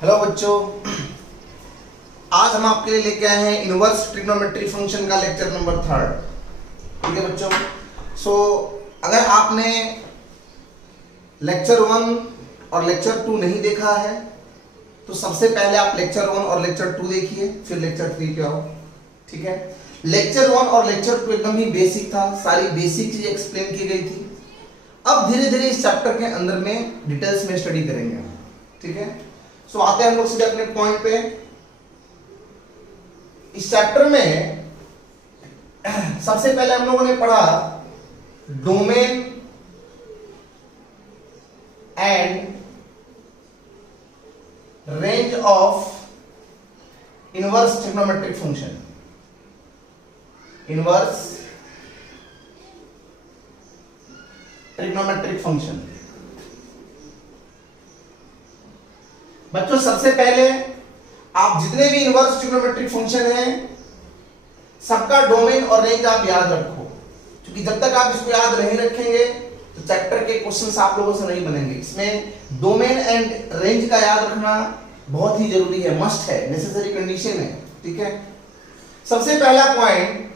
Hello बच्चों, आज हम आपके लिए लेके आए हैं इनवर्स ट्रिग्नोमेट्री फंक्शन का लेक्चर नंबर 3। ठीक है बच्चों। अगर आपने लेक्चर 1 और लेक्चर 2 नहीं देखा है तो सबसे पहले आप लेक्चर 1 और लेक्चर 2 देखिए, फिर लेक्चर 3 पे आओ। ठीक है। लेक्चर 1 और लेक्चर 2 एकदम ही बेसिक था, सारी बेसिक चीज एक्सप्लेन की गई थी। अब धीरे धीरे इस चैप्टर के अंदर में डिटेल्स में स्टडी करेंगे। ठीक है। आते हैं हम लोग सीधे अपने पॉइंट पे। इस चैप्टर में सबसे पहले हम लोगों ने पढ़ा domain and range of inverse trigonometric function. Inverse trigonometric function. बच्चों सबसे पहले आप जितने भी इनवर्स ट्रिग्नोमेट्रिक फंक्शन हैं सबका डोमेन और रेंज आप याद रखो, क्योंकि जब तक आप इसको याद नहीं रखेंगे तो चैप्टर के क्वेश्चंस आप लोगों से नहीं बनेंगे। इसमें डोमेन एंड रेंज का याद रखना बहुत ही जरूरी है, मस्ट है, नेसेसरी कंडीशन है। ठीक है। सबसे पहला पॉइंट,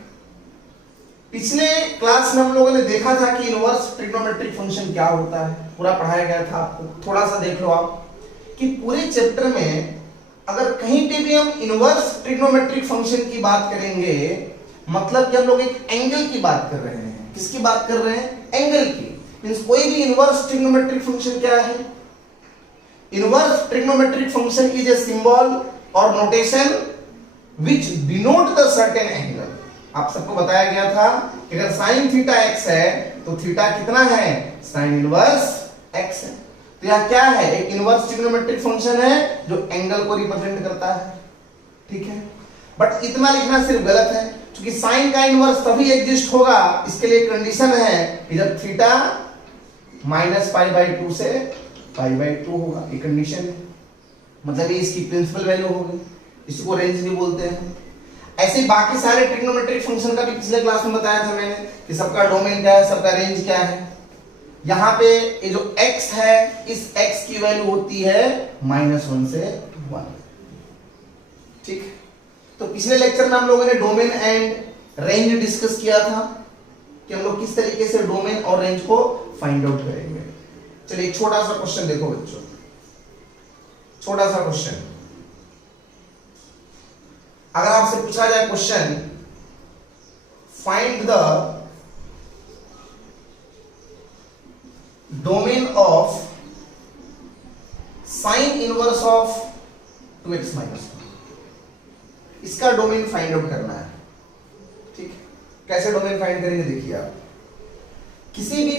पिछले क्लास में हम लोगों ने देखा था कि इनवर्स ट्रिग्नोमेट्रिक फंक्शन क्या होता है, पूरा पढ़ाया गया था आपको। थोड़ा सा देख लो आप कि पूरे चैप्टर में अगर कहीं पे भी हम इनवर्स ट्रिग्नोमेट्रिक फंक्शन की बात करेंगे मतलब कि हम लोग एक एंगल की बात कर रहे हैं। किसकी बात कर रहे हैं? एंगल की। मींस कोई भी इनवर्स ट्रिग्नोमेट्रिक फंक्शन क्या है? Inverse trigonometric function is a symbol और notation which denote the certain angle. आप सबको बताया गया था कि अगर sin थीटा x है तो थीटा कितना है? sin इनवर्स x है। तो यह क्या है? एक इनवर्स ट्रिग्नोमेट्रिक फंक्शन है जो एंगल को रिप्रेजेंट करता है। ठीक है। बट इतना लिखना सिर्फ गलत है, क्योंकि साइन का इनवर्स तभी एग्जिस्ट होगा, इसके लिए कंडीशन है कि जब थीटा -π/2 से π/2 होगा। ये कंडीशन है, मतलब ये इसकी प्रिंसिपल वैल्यू होगी। इसको रेंज भी बोलते हैं। ऐसे बाकी सारे ट्रिग्नोमेट्रिक फंक्शन का भी पिछले क्लास में बताया था मैंने कि सबका डोमेन क्या है, सबका रेंज क्या है। यहां पे ये जो x है, इस x की वैल्यू होती है -1 से 1। ठीक। तो पिछले लेक्चर में हम लोगों ने डोमेन एंड रेंज डिस्कस किया था कि हम लोग किस तरीके से डोमेन और रेंज को फाइंड आउट करेंगे। चलिए एक छोटा सा क्वेश्चन देखो बच्चों, छोटा सा क्वेश्चन। अगर आपसे पूछा जाए question, find the domain of sine inverse of 2x - 1, इसका डोमेन फाइंड आउट करना है। ठीक। कैसे डोमेन फाइंड करेंगे देखिए आप। किसी भी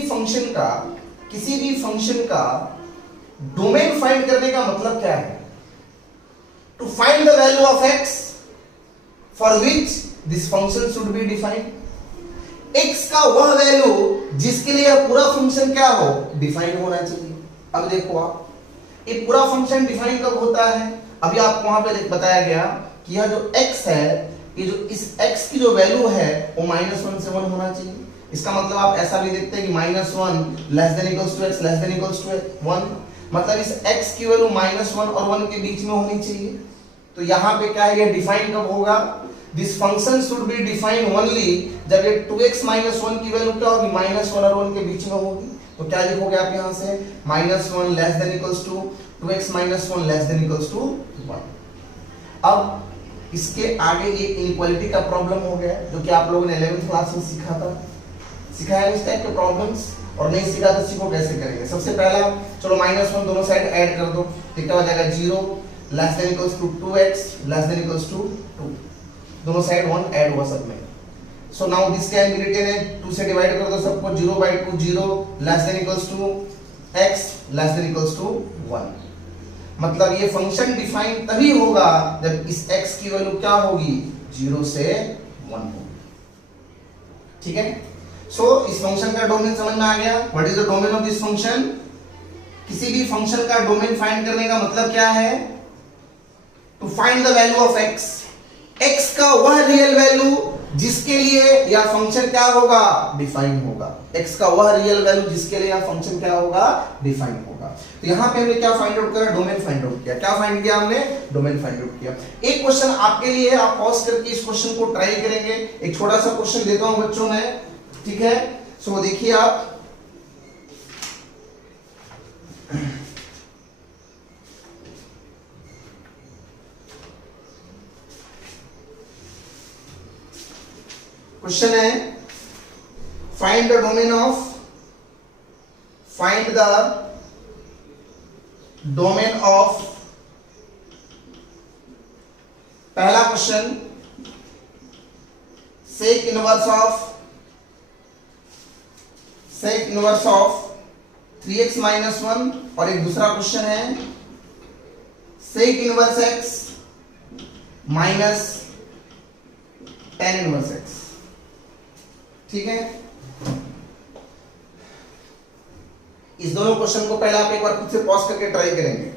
फंक्शन का डोमेन फाइंड करने का मतलब क्या है? To find the value of x for which this function should be defined. x का वह वैल्यू जिसके लिए यह पूरा फंक्शन क्या हो? डिफाइन होना चाहिए। अब देखो आप, ये पूरा फंक्शन डिफाइन कब होता है? अभी आपको वहां पे बताया गया कि यह जो x है, ये जो इस x की जो वैल्यू है वो -1 से 1 होना चाहिए। इसका मतलब आप ऐसा भी देखते हैं कि -1 less than equals to x less than equals to 1, मतलब इस x की वैल्यू -1 और 1 के बीच में होनी चाहिए। तो यहां पे क्या है, ये डिफाइन कब होगा? This function should be define only जब ये 2x - 1 की वैल्यू क्या होगी? -1 और 1 के बीच में होगी। तो क्या लिखोगे आप यहां से? -1 less than equals to 2x - 1 less than equals to 1। अब इसके आगे ये इनइक्वालिटी का प्रॉब्लम हो गया, जो कि आप लोगों ने 11th क्लास में सीखा था। सिखाया इस टाइप के प्रॉब्लम्स, और नहीं सीखा तो सीखो कैसे करेंगे। सबसे पहला चलो -1 दोनों साइड ऐड कर दो, कितना हो जाएगा? 0 less than equals to 2x less than equals to 2, दोनों साइड 1 ऐड हुआ सब में। So now this can be written है 2 से डिवाइड कर दो सबको, 0/2 0 less than equals to x less than equals to 1। मतलब ये फंक्शन डिफाइन तभी होगा जब इस x की वैल्यू क्या होगी? 0 से 1 होगी। ठीक है। सो इस फंक्शन का डोमेन समझ में आ गया। What is the domain of this function? किसी भी फंक्शन का डोमेन फाइंड करने का मतलब क्या है? To find the value of x। x का वह रियल वैल्यू जिसके लिए यह फंक्शन क्या होगा, डिफाइन होगा। x का वह रियल वैल्यू जिसके लिए यह फंक्शन क्या होगा, डिफाइन होगा। तो यहां पे हमने क्या फाइंड आउट करा, डोमेन फाइंड आउट किया। क्या फाइंड किया हमने, डोमेन फाइंड आउट किया। एक क्वेश्चन आपके लिए है, आप पॉज करके इस क्वेश्चन को ट्राई करेंगे। एक छोटा सा क्वेश्चन देता हूं बच्चों में, ठीक है। सो देखिए आप, क्वेश्चन है find the domain of, find the domain of, पहला question sec inverse of 3x minus 1, और एक दूसरा क्वेश्चन है sec inverse x minus tan inverse x, ठीक है। इस दोनों क्वेश्चन को पहले आप एक बार खुद से पॉज करके ट्राई करेंगे,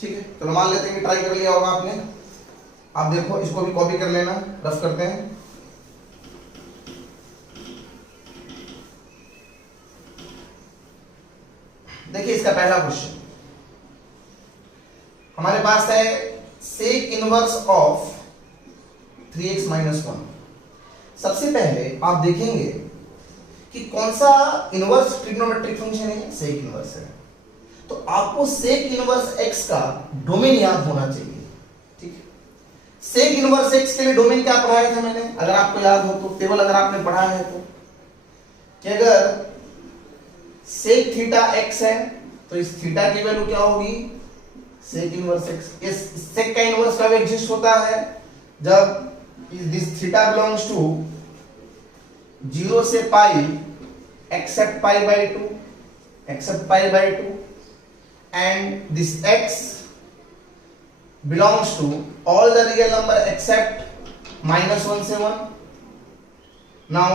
ठीक है। तो मान लेते हैं कि ट्राई कर लिया होगा आपने। आप देखो, इसको भी कॉपी कर लेना, रफ करते हैं। देखिए इसका पहला क्वेश्चन हमारे पास है sec inverse of 3x minus 1। सबसे पहले आप देखेंगे कि कौन सा इनवर्स ट्रिग्नोमेट्रिक फंक्शन है, सेक इनवर्स है। तो आपको सेक इनवर्स x का डोमेन याद होना चाहिए, ठीक है। सेक इनवर्स x के लिए डोमेन क्या पढ़ाया था मैंने, अगर आपको याद हो तो, टेबल अगर आपने पढ़ा है तो, कि अगर सेक थीटा x है तो इस थीटा की वैल्यू क्या होगी, सेक इनवर्स x। इस सेक का इनवर्स कब एग्जिस्ट होता है, जब this theta belongs to 0 से पाई except pi by 2 and this x belongs to all the real number except minus 1 से 1. Now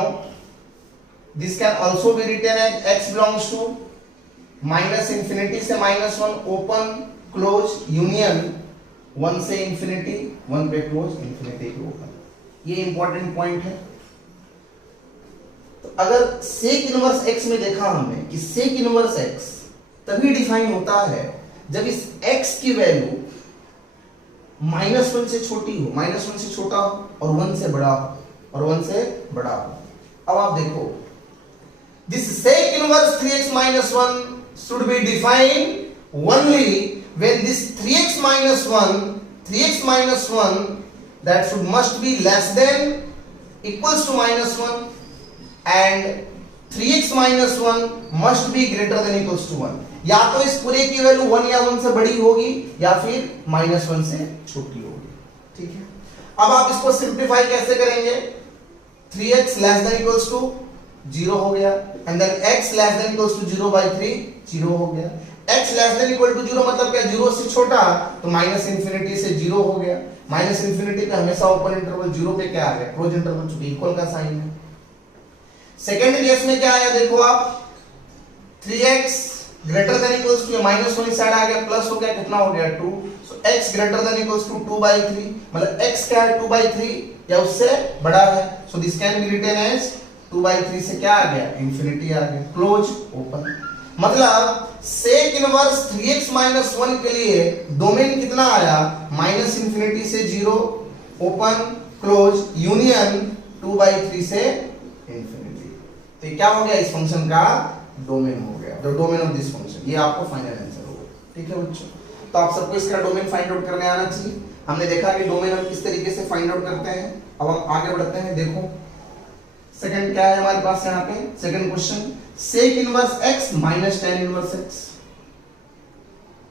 this can also be written as x belongs to minus infinity से minus 1 open close union 1 से infinity 1 पे close infinity पे open। ये important point है। तो अगर सेक inverse x में देखा हमने कि सेक इनवर्स x तभी डिफाइन होता है जब इस x की वैल्यू -1 से छोटी हो, -1 से छोटा हो और 1 से बड़ा हो, अब आप देखो, this sec inverse 3x minus 1 should be defined only when this 3x minus 1 that must be less than equals to -1 and 3x minus 1 must be greater than equals to 1। या तो इस पूरे की वैल्यू 1 या 1 से बड़ी होगी या फिर -1 से छोटी होगी, ठीक है। अब आप इसको सिंप्लीफाई कैसे करेंगे, 3x less than equals to 0 हो गया, and then x less than equals to 0 by 3 0 हो गया। x less than equal to 0 मतलब क्या, 0 से छोटा, तो माइनस इंफिनिटी से 0 हो गया। माइनस इंफिनिटी पे हमेशा ओपन इंटरवल, 0 पे क्या आ गया, क्लोज इंटरवल, चूंकि इक्वल का साइन है। सेकंड केस में क्या आया देखो आप, 3x greater than equals to -1 इस साइड आ गया, प्लस हो गया, कितना हो गया 2। So x greater than equals to 2/3, मतलब x क्या है 2/3 या उससे बड़ा है। So this can be written as 2/3 से क्या आ गया, इंफिनिटी आ गया, क्लोज ओपन। मतलब सेक इनवर्स 3x minus 1 के लिए डोमेन कितना आया, -इंफिनिटी से 0 ओपन क्लोज यूनियन 2/3 से इंफिनिटी। तो ये क्या हो गया, इस फंक्शन का डोमेन हो गया, the domain of this function. ये आपको फाइनल आंसर होगा, ठीक है बच्चों। तो आप सबको इसका डोमेन फाइंड आउट करने आना चाहिए। हमने देखा कि डोमेन हम किस तरीके से फाइंड आउट करते हैं। अब हम आगे बढ़ते हैं, देखो सेकंड क्या है हमारे पास यहाँ पे, second question, sec inverse x minus tan inverse x।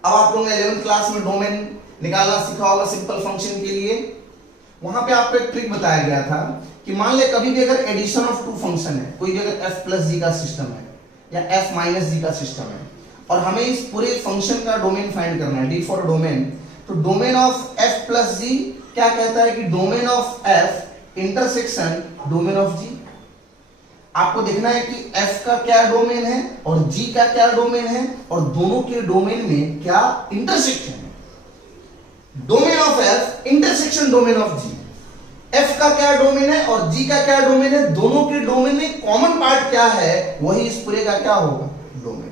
अब आप लोगों ने 11th क्लास में डोमेन निकालना सीखा होगा सिंपल फंक्शन के लिए। वहां पे आपको एक ट्रिक बताया गया था कि मान ले कभी भी अगर एडिशन ऑफ टू फंक्शन है, कोई भी अगर f प्लस जी का सिस्टम है या f माइनस जी का सिस्टम है, और हमें इस पूरे फंक्शन का डोमेन फाइंड करना है, d फॉर डोमेन, तो डोमेन ऑफ f प्लस जी क्या कहता है कि domain of f intersection domain of g। आपको देखना है कि f का क्या डोमेन है और g का क्या डोमेन है, और दोनों के डोमेन में क्या इंटरसेक्शन है। Domain of f intersection domain of g। F का क्या डोमेन है और जी का क्या डोमेन है, दोनों के डोमेन में कॉमन पार्ट क्या है, वही इस पूरे का क्या होगा, डोमेन।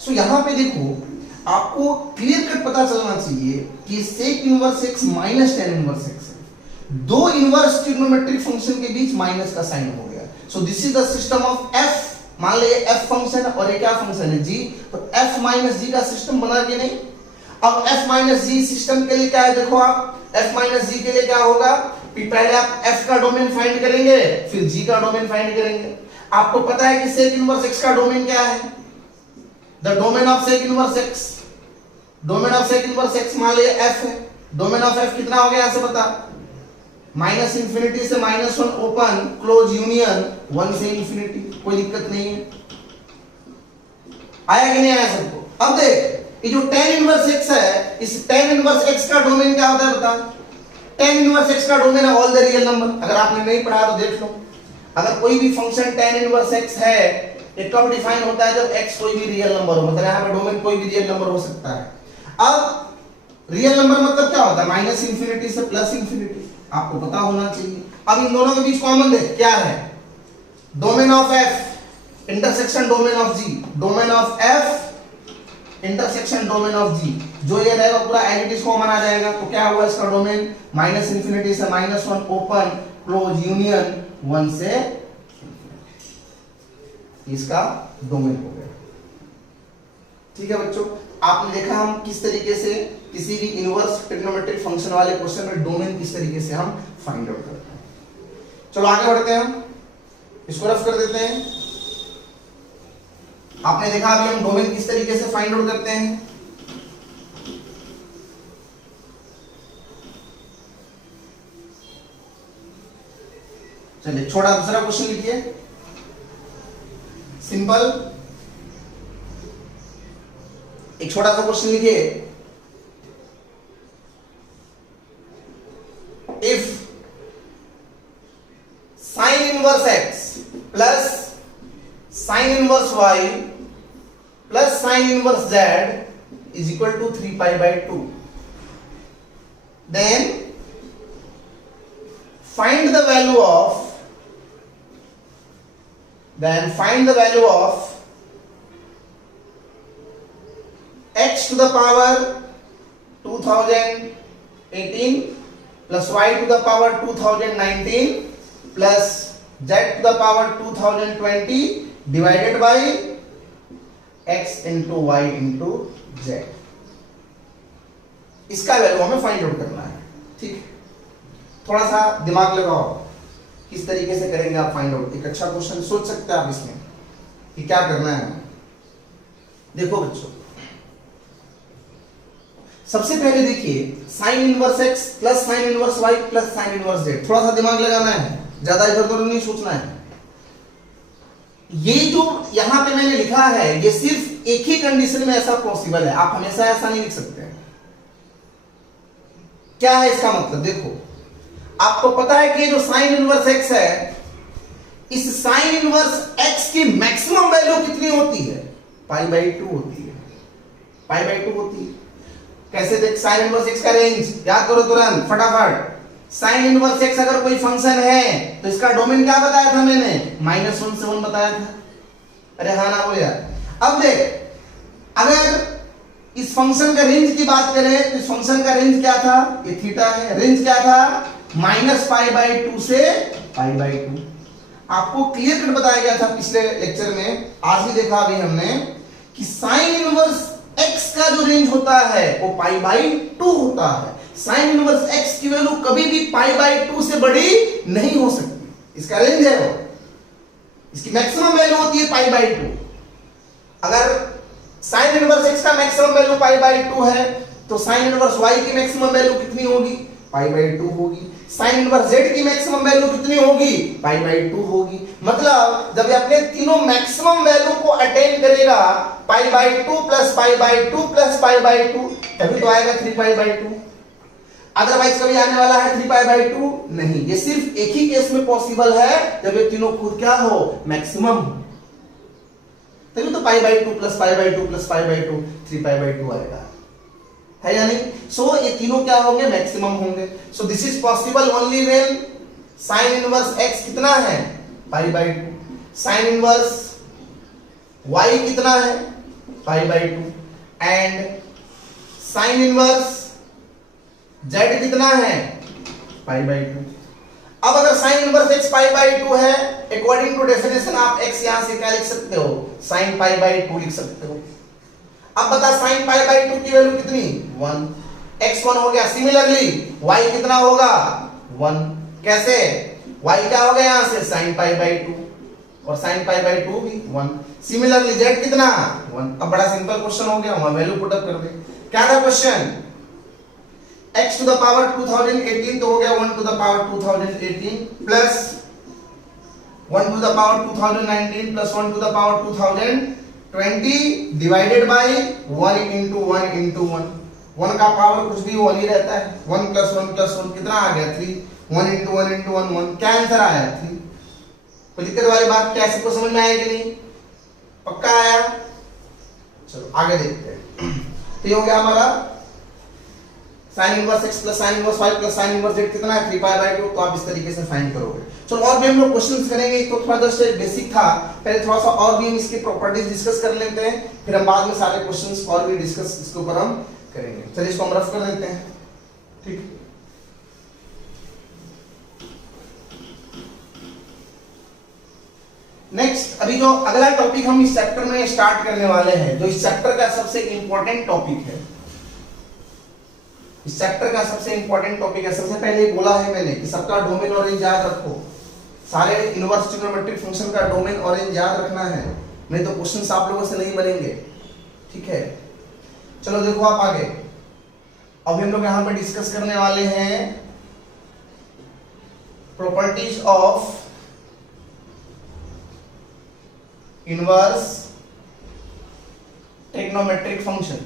सो यहां पे देखो आपको क्लियर कट पता चलना चाहिए कि sec inverse x minus tan inverse x है। दो इनवर्स ट्रिग्नोमेट्रिक फंक्शन के बीच माइनस का साइन हो गया। सो this is the system of f। मान लीजिए f फंक्शन है और ये क्या फंक्शन है, g। तो f माइनस g का सिस्टम बना के नहीं। अब f माइनस जी सिस्टम के लिए क्या है, देखो आप f माइनस जी के लिए क्या होगा, पहले आप f का डोमेन फाइंड करेंगे, फिर g का डोमेन फाइंड करेंगे। आपको पता है कि sec इनवर्स x का डोमेन क्या है, the domain of sec inverse x, domain of sec inverse x मान लीजिए f है। डोमेन ऑफ f कितना हो गया यहां से बता, माइनस इंफिनिटी से minus one open close union 1 से इंफिनिटी, कोई दिक्कत नहीं है। आया कि नहीं आया सबको। अब देख ये जो tan इनवर्स x है, इस tan इनवर्स x का डोमेन क्या होता है बता। tan इनवर्स x का डोमेन है ऑल द रियल नंबर। अगर आपने नहीं पढ़ा तो देख लो, अगर कोई भी फंक्शन tan इनवर्स x है, ये कब डिफाइन होता है, जब x कोई भी रियल नंबर हो, मतलब यहाँ पे डोमेन कोई भी रियल नंबर हो सकता है। अब रियल नंबर मतलब क्या होता है, माइनस इंफिनिटी से प्लस इंफिनिटी, आपको पता होना चाहिए। अब इन दोनों के बीच कॉमन देख क्या है, domain of f intersection domain of g, domain of f intersection domain of g, जो ये रहेगा पूरा एज इट इज कॉमन आ जाएगा। तो क्या हुआ इसका डोमेन, माइनस इंफिनिटी से minus one open close union 1 से, इसका डोमेन हो गया। ठीक है बच्चों, आपने देखा हम किस तरीके से किसी भी इनवर्स ट्रिग्नोमेट्रिक फंक्शन वाले क्वेश्चन में डोमेन किस तरीके से हम फाइंड आउट करते हैं। चलो आगे बढ़ते हैं, हम इसको रफ कर देते हैं। आपने देखा अभी हम डोमेन किस तरीके से फाइंड आउट करते हैं। चलिए छोटा दूसरा क्वेश्चन लिखिए, सिंपल एक छोटा सा क्वेश्चन लिखिए। If sine inverse x plus sine inverse y plus sine inverse z is equal to 3 pi by 2, then find the value of x to the power 2018 plus y to the power 2019 plus z to the power 2020 divided by x into y into z। इसका value हमें find out करना है। ठीक, थोड़ा सा दिमाग लगाओ, किस तरीके से करेंगे आप फाइंड आउट। एक अच्छा क्वेश्चन सोच सकते हैं आप इसमें कि क्या करना है। देखो बच्चों, सबसे पहले देखिए sign inverse x plus sine inverse y plus sine inverse z, थोड़ा सा दिमाग लगाना है, ज्यादा इधर उधर नहीं सोचना है। ये जो यहां पे मैंने लिखा है ये सिर्फ एक ही कंडीशन में ऐसा पॉसिबल है, आप हमेशा ऐसा नहीं लिख सकते हैं। क्या है इसका मतलब, देखो आपको पता है कि ये जो साइन इनवर्स x है, इस साइन इनवर्स x की मैक्सिमम वैल्यू कितनी होती है, पाई बाई 2 होती है, पाई बाई 2 होती है। कैसे देख, साइन इनवर्स x का रेंज याद करो तुरंत फटाफट। साइन इनवर्स x अगर कोई फंक्शन है तो इसका डोमेन क्या बताया था मैंने, -1 से 1 बताया था। अरे हाँ ना बोल यार। अब देख, अगर इस फंक्शन का रेंज की बात करें तो इस फंक्शन का रेंज क्या था, ये थीटा है, रेंज क्या था -π/2 से π/2। आपको क्लियर कट बताया गया था पिछले लेक्चर में, आज भी देखा अभी हमने कि साइन इनवर्स x का जो रेंज होता है वो π/2 होता है। साइन इनवर्स x की वैल्यू कभी भी π/2 से बड़ी नहीं हो सकती, इसका रेंज है वो, इसकी मैक्सिमम वैल्यू होती है π/2। अगर साइन इनवर्स x का मैक्सिमम वैल्यू π/2 है तो साइन इनवर्स y की मैक्सिमम वैल्यू कितनी होगी, π/2 होगी। साइन इनवर्स z की मैक्सिमम वैल्यू कितनी होगी, π/2 होगी। मतलब जब ये अपने तीनों मैक्सिमम वैल्यू को अटेन करेगा π/2 प्लस π/2 प्लस π/2, तभी तो आएगा 3π/2। अदरवाइज कभी आने वाला है 3π/2 नहीं। ये सिर्फ एक ही केस में पॉसिबल है जब ये तीनों खुद क्या हो, मैक्सिमम हो, तभी तो π/2 प्लस π/2 प्लस π/2 3π/2 आएगा। है या नहीं? सो ये तीनों क्या होंगे? मैक्सिमम होंगे। सो this is possible only when sign inverse x कितना है? पाई बाई 2। साइन इनवर्स y कितना है? पाई by 2। And sign inverse z कितना है? पाई बाई 2। अब अगर sine inverse x pi by 2 है, अकॉर्डिंग टू डेफिनेशन आप x यहां से क्या लिख सकते हो? साइन पाई बाई 2 लिख सकते हो। अब बता साइन पाई बाई 2 की वैल्यू कितनी? 1। x 1 हो गया। सिमिलरली y कितना होगा? 1। कैसे? y क्या हो गया यहां से? साइन पाई बाई 2 और साइन पाई बाई 2 भी 1। सिमिलरली z कितना? 1। अब बड़ा सिंपल क्वेश्चन हो गया, वहां वैल्यू पुट अप कर दे। क्या था question? x to the power 2018 तो हो गया 1 to the power 2018 plus 1 to the power 2019 plus 1 to the power 2020 divided by 1 into 1 into 1। 1 का पावर कुछ भी 1 ही रहता है। 1 plus 1 plus 1 कितना आ गया? 3। 1 into 1 into 1 1। क्या आंसर आया? 3। कोई दिक्कत वाली बात? कैसे को समझ में आया कि नहीं? पक्का आया? चलो आगे देखते हैं। तो ये हो गया हमारा sign inverse x plus sine inverse y plus sine inverse z कितना है? 3 पाई बाई 2। तो आप इस तरीके से फाइंड करोगे। चलो और भी हम लोग क्वेश्चंस करेंगे। तो थोड़ा जस्ट बेसिक था, पहले थोड़ा सा और भी हम इसकी प्रॉपर्टीज डिस्कस कर लेते हैं, फिर हम बाद में सारे क्वेश्चंस और भी डिस्कस इसके ऊपर हम करेंगे। चलिए इसको हम रफ कर लेते हैं। ठीक, नेक्स्ट अभी जो अगला टॉपिक हम इस चैप्टर में स्टार्ट करने वाले हैं, जो इस चैप्टर का सबसे इंपॉर्टेंट टॉपिक है, इस चैप्टर का सबसे इंपॉर्टेंट टॉपिक है। सबसे पहले बोला है मैंने कि सबका डोमेन और रेंज याद रखो। सारे इनवर्स ट्रिग्नोमेट्रिक फंक्शन का डोमेन और रेंज याद रखना है, नहीं तो क्वेश्चंस आप लोगों से नहीं बनेंगे। ठीक है, चलो देखो आप आगे। अब हम लोग यहां पर डिस्कस करने वाले हैं properties of inverse trigonometric function.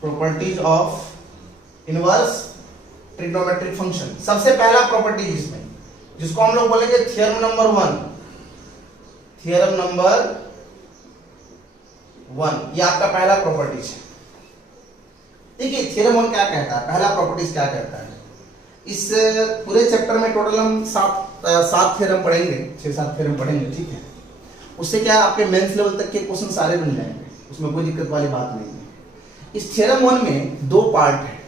Properties of inverse trigonometric function. सबसे पहला प्रॉपर्टी इसमें, जिसको हम लोग बोलेंगे थ्योरम नंबर 1। थ्योरम नंबर 1 ये आपका पहला प्रॉपर्टीज है। देखिए थ्योरम 1 क्या कहता है, पहला प्रॉपर्टीज क्या कहता है। इस पूरे चैप्टर में टोटल हम 7 थ्योरम पढ़ेंगे, 6-7 थ्योरम पढ़ेंगे। ठीक है, उससे क्या आपके मेंस लेवल तक के क्वेश्चन सारे बन जाएंगे, उसमें कोई दिक्कत वाली बात नहीं है। इस थ्योरम 1 में 2 पार्ट है।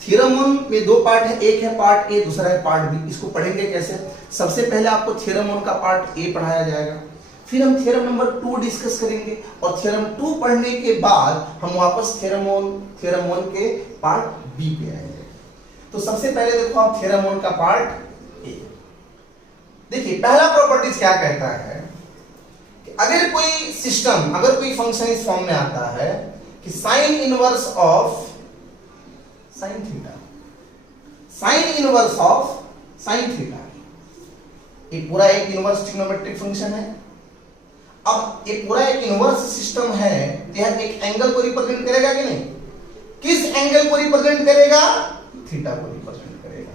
थ्योरम 1 में 2 पार्ट है, एक है पार्ट ए, दूसरा है पार्ट बी। इसको पढ़ेंगे कैसे? सबसे पहले आपको थ्योरम 1 का पार्ट ए पढ़ाया जाएगा, फिर हम थ्योरम नंबर 2 डिस्कस करेंगे, और थ्योरम 2 पढ़ने के बाद हम वापस थ्योरम 1 के पार्ट बी पे आएंगे। तो सबसे पहले देखो आप थ्योरम 1 का पार्ट ए। देखिए पहला प्रॉपर्टीज क्या कहता है कि अगर कोई सिस्टम, अगर कोई फंक्शन इस फॉर्म में आता है कि sine inverse of sine theta, sign inverse of sine theta, ये पूरा एक इनवर्स ट्रिग्नोमेट्रिक फंक्शन है। अब ये पूरा एक इनवर्स सिस्टम है, यह एक एंगल को रिप्रेजेंट करेगा कि नहीं? किस एंगल को रिप्रेजेंट करेगा? थीटा को रिप्रेजेंट करेगा।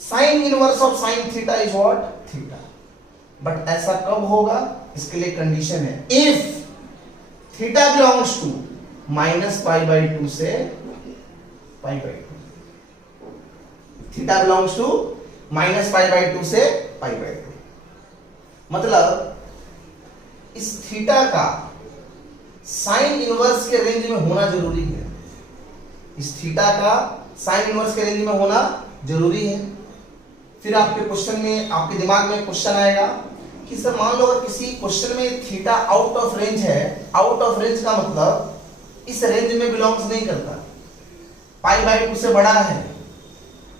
Sign inverse of sine theta is what? Theta. But ऐसा कब होगा? इसके लिए कंडीशन है, इफ थीटा बिलोंग्स टू -π/2 से π/2। थीटा बिलोंग्स टू -π/2 से π/2, मतलब इस थीटा का साइन इनवर्स के रेंज में होना जरूरी है। इस थीटा का साइन इनवर्स के रेंज में होना जरूरी है। फिर आपके क्वेश्चन में, आपके दिमाग में क्वेश्चन आएगा कि सर मान लो अगर किसी क्वेश्चन में थीटा आउट ऑफ रेंज है, आउट ऑफ रेंज का मतलब इस रेंज में बिलोंग्स नहीं करता, π/2 से बड़ा है,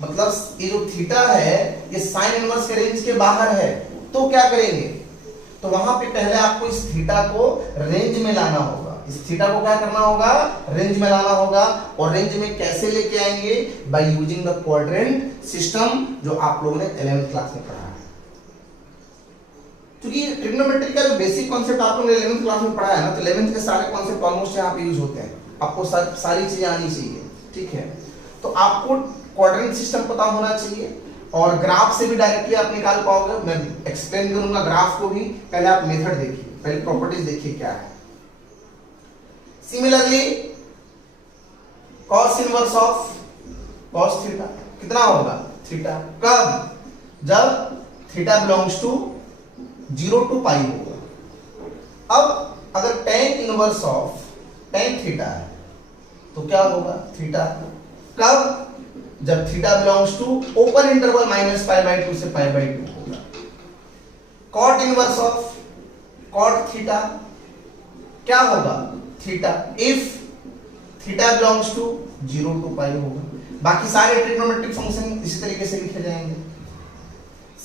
मतलब ये जो थीटा है ये साइन इनवर्स के रेंज के बाहर है, तो क्या करेंगे? तो वहां पे पहले आपको इस थीटा को रेंज में लाना होगा। इस थीटा को क्या करना होगा? रेंज में लाना होगा। और रेंज में कैसे लेके आएंगे? Bye using the quadrant system, जो आप लोगों ने 11th क्लास में पढ़ा है। क्योंकि ट्रिग्नोमेट्री का जो बेसिक कॉन्सेप्ट आप लोगों ने 11th क्लास में पढ़ा है ना, तो 11th के सारे कॉन्सेप्ट ऑलमोस्ट यहाँ पे यूज होते हैं। आपको सारी चीजें आनी चाहिए। ठीक है, तो आपको क्वाड्रेंट सिस्टम पता होना चाहिए, और ग्राफ से भी डायरेक्टली आप निकाल पाओगे। मैं एक्सप्लेन करूंगा ग्राफ को भी, पहले आप मेथड देखिए, पहले प्रॉपर्टीज देखिए क्या है। Similarly cos inverse of cos theta कितना होगा थीटा, कब, जब theta belongs to 0 to pi होगा। अब अगर tan inverse of tan theta है तो क्या होगा थीटा, कब, जब theta belongs to open interval -π/2 से π/2 होगा। cot inverse of cot theta क्या होगा theta, if theta belongs to 0 to pi होगा। बाकी सारे ट्रिग्नोमेट्रिक फंक्शन इसी तरीके से लिखे जाएंगे।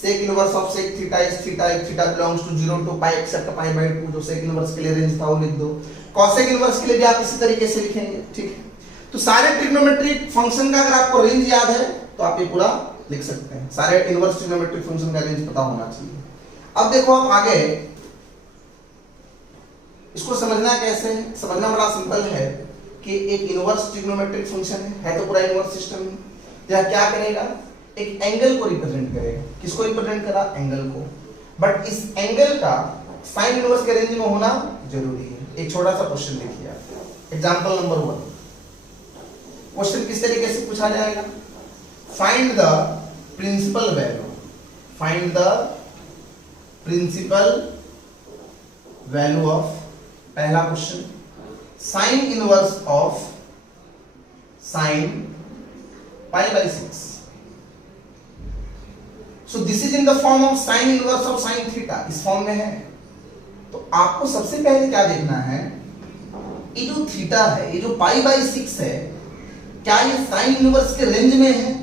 sec inverse of sec theta is theta if theta belongs to 0 to pi except π/2, जो sec इनवर्स के लिए रेंज था वो लिख दो। cosec इनवर्स के लिए भी आप इसी तरीके से लिखेंगे, ठीक है। तो सारे ट्रिग्नोमेट्रिक फंक्शन का अगर आपको रेंज याद है तो आप ये पूरा लिख सकते हैं। सारे इनवर्स ट्रिग्नोमेट्रिक फंक्शन का रेंज पता होना चाहिए। अब देखो आप आगे इसको समझना कैसे है, समझना बड़ा सिंपल है कि एक इनवर्स ट्रिग्नोमेट्रिक फंक्शन है तो पूरा इनवर्स सिस्टम है, यह क्या करेगा एक एंगल को रिप्रेजेंट करेगा। किसको रिप्रेजेंट करा, एंगल को। बट इस एंगल का साइन इनवर्स के रेंज में होना जरूरी है। एक छोटा सा क्वेश्चन देखिए आप, एग्जांपल नंबर 1। क्वेश्चन किस तरीके से पूछा जाएगा, find the principal value, find the principal value of, पहला question sine inverse of sine π/6। So this is in the form of sine inverse of sine theta, इस फॉर्म में है। तो आपको सबसे पहले क्या देखना है, ये जो थीटा है, ये जो π/6 है, क्या ये साइन इनवर्स के रेंज में है।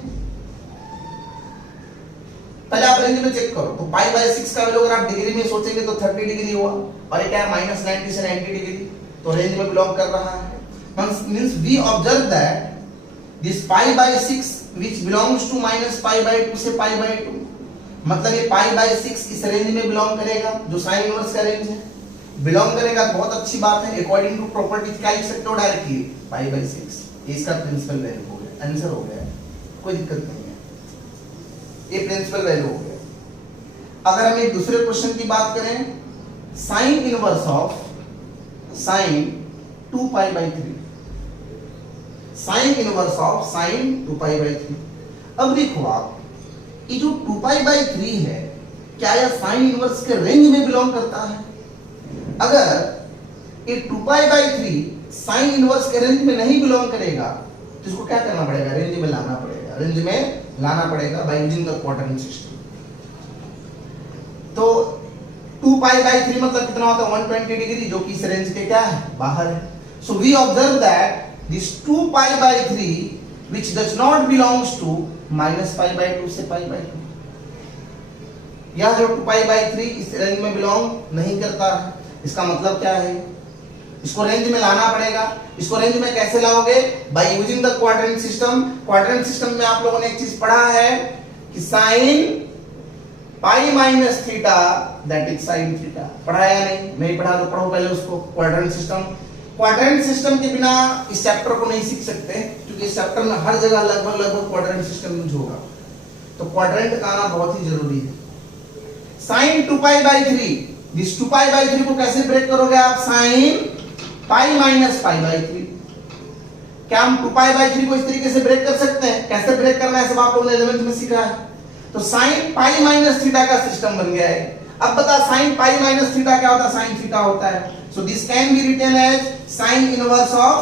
पहले आप रेंज में चेक करो। तो π/6 का वैल्यू अगर आप डिग्री में सोचेंगे तो 30 डिग्री हुआ, और ये क्या है -90 से 90 डिग्री, तो रेंज में बिलोंग कर रहा है। Means we observe that this π/6 which belongs to -π/2 से π/2, मतलब ये π/6 इस रेंज में बिलोंग करेगा, जो साइन इनवर्स का रेंज है बिलोंग करेगा। बहुत अच्छी बात है। अकॉर्डिंग टू प्रॉपर्टीज क्या लिख सकते हो डायरेक्टली, π/6 इसका प्रिंसिपल वैल्यू हो गया, आंसर हो गया, कोई दिक्कत नहीं है, ये प्रिंसिपल वैल्यू हो गया। अगर हम एक दूसरे क्वेश्चन की बात करें, sine inverse of sine 2π/3, sine inverse of sine 2π/3। अब देखो आप, ये जो 2π/3 है, क्या यह साइन इनवर्स के रेंज में बिलोंग करता है। अगर ये 2π/3 साइन इनवर्स के रेंज में नहीं बिलोंग करेगा तो इसको क्या करना पड़ेगा, रेंज में लाना पड़ेगा, रेंज में लाना पड़ेगा by using the quadrant system. तो 2π/3 मतलब कितना होता है 120 डिग्री, जो कि इस रेंज के क्या है बाहर है। So we observe that this 2π/3 which does not belongs to -π/2 से π/2, यह जो 2π/3 इस रेंज में बिलोंग नहीं करता है। इसका मतलब क्या है, इसको रेंज में लाना पड़ेगा। इसको रेंज में कैसे लाओगे, by using the quadrant system. Quadrant system में आप लोगों ने एक चीज पढ़ा है कि sine π-θ that is sine theta, पढ़ा या नहीं पढ़ा तो पढ़ो पहले उसको। क्वाड्रेंट सिस्टम के बिना इस चैप्टर को नहीं सीख सकते, क्योंकि इस चैप्टर में हर जगह लगभग क्वाड्रेंट सिस्टम यूज होगा, तो क्वाड्रेंट का आना बहुत ही जरूरी है। साइन 2π/3, दिस 2π/3 को कैसे ब्रेक करोगे आप, साइन π-π/3। क्या हम 2π/3 को इस तरीके से ब्रेक कर सकते हैं, कैसे ब्रेक करना है सब आप लोगों ने 11th में सीखा है। तो साइन π-θ का सिस्टम बन गया है। अब बता साइन π-θ क्या होता है, साइन थीटा होता है। So this can be written as sine inverse of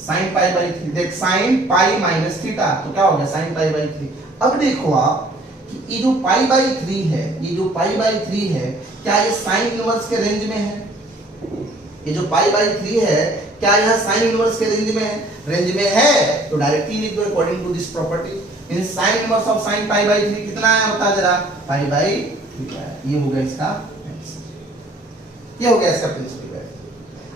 sine π/3। देख साइन π-θ तो क्या हो गया साइन π/3। अब देखो आप कि ये जो π/3 है, ये जो π/3 है, क्या ये साइन इनवर्स के रेंज में है। ये जो π/3 है, क्या यह साइन इनवर्स के रेंज में है, रेंज में है तो डायरेक्टली लिख दो according to this property. In sine inverse of sine π/3 कितना है बता जरा, π/3 ये हो गया इसका आंसर, ये हो गया इसका प्रिंसिपल वैल्यू।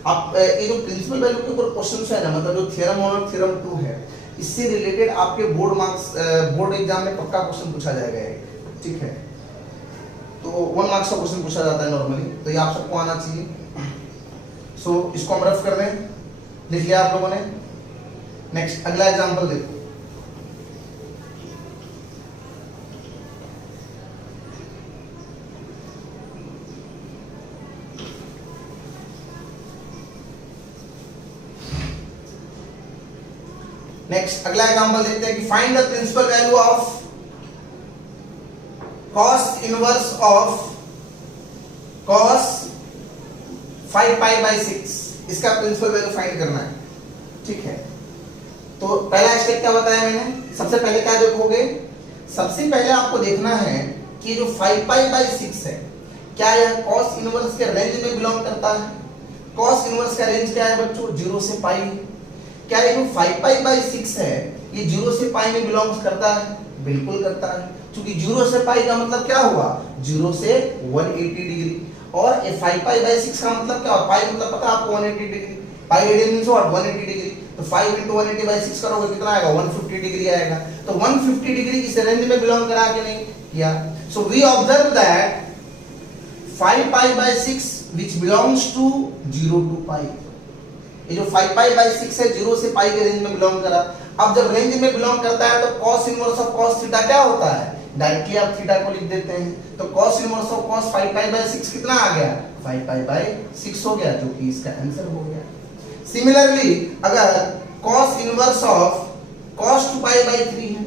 अब ये जो प्रिंसिपल वैल्यू के ऊपर क्वेश्चंस है ना, मतलब जो थ्योरम 1 और थ्योरम 2 है, इससे रिलेटेड आपके बोर्ड एग्जाम में पक्का क्वेश्चन पूछा जाएगा, ठीक है। तो 1 मार्क्स का क्वेश्चन पूछा जाता है नॉर्मली, तो ये आप सबको आना चाहिए। सो इसको हम रफ कर दें, लिख लिया आप लोगों ने। नेक्स्ट अगला एग्जांपल देखो। नेक्स्ट अगला एग्जांपल देखते हैं कि find the principal value of cos inverse of cos 5 pi by 6, इसका प्रिंसिपल वैल्यू फाइंड करना है। ठीक है, तो पहला स्टेप क्या बताया मैंने, सबसे पहले क्या देखोगे, सबसे पहले आपको देखना है कि जो 5 पाई बाई 6 है क्या यह cos इनवर्स के रेंज में बिलोंग करता है। cos इनवर्स का रेंज क्या है बच्चों, 0 से पाई। क्या ये जो 5 पाई बाई 6 है ये 0 से पाई में बिलोंग्स करता है, बिल्कुल करता है, क्योंकि 0 से पाई का मतलब क्या हुआ, 0 से 180 डिग्री, और ये 5 पाई बाई 6 का मतलब क्या हुआ, पाई मतलब पता है आपको 180 degree, pi radian means what 180 degree, तो 5 into 180 by 6 करोगे कितना आएगा, 150 डिग्री आएगा। तो 150 डिग्री इस रेंज में बिलोंग करा के नहीं किया। So we observe that 5 pi by 6 which belongs to 0 to pi, ये जो 5 पाई बाई 6 है 0 से पाई के रेंज में बिलोंग करा। अब जब रेंज में बिलोंग करता है तो cos inverse of cos theta क्या होता है, डायरेक्टली आप थीटा को लिख देते हैं, तो cos inverse of cos 5 pi by 6 कितना आ गया, 5 पाई बाई 6 हो गया, जो कि इसका आंसर हो गया। सिमिलरली अगर cos inverse of cos 2 pi by 3 है,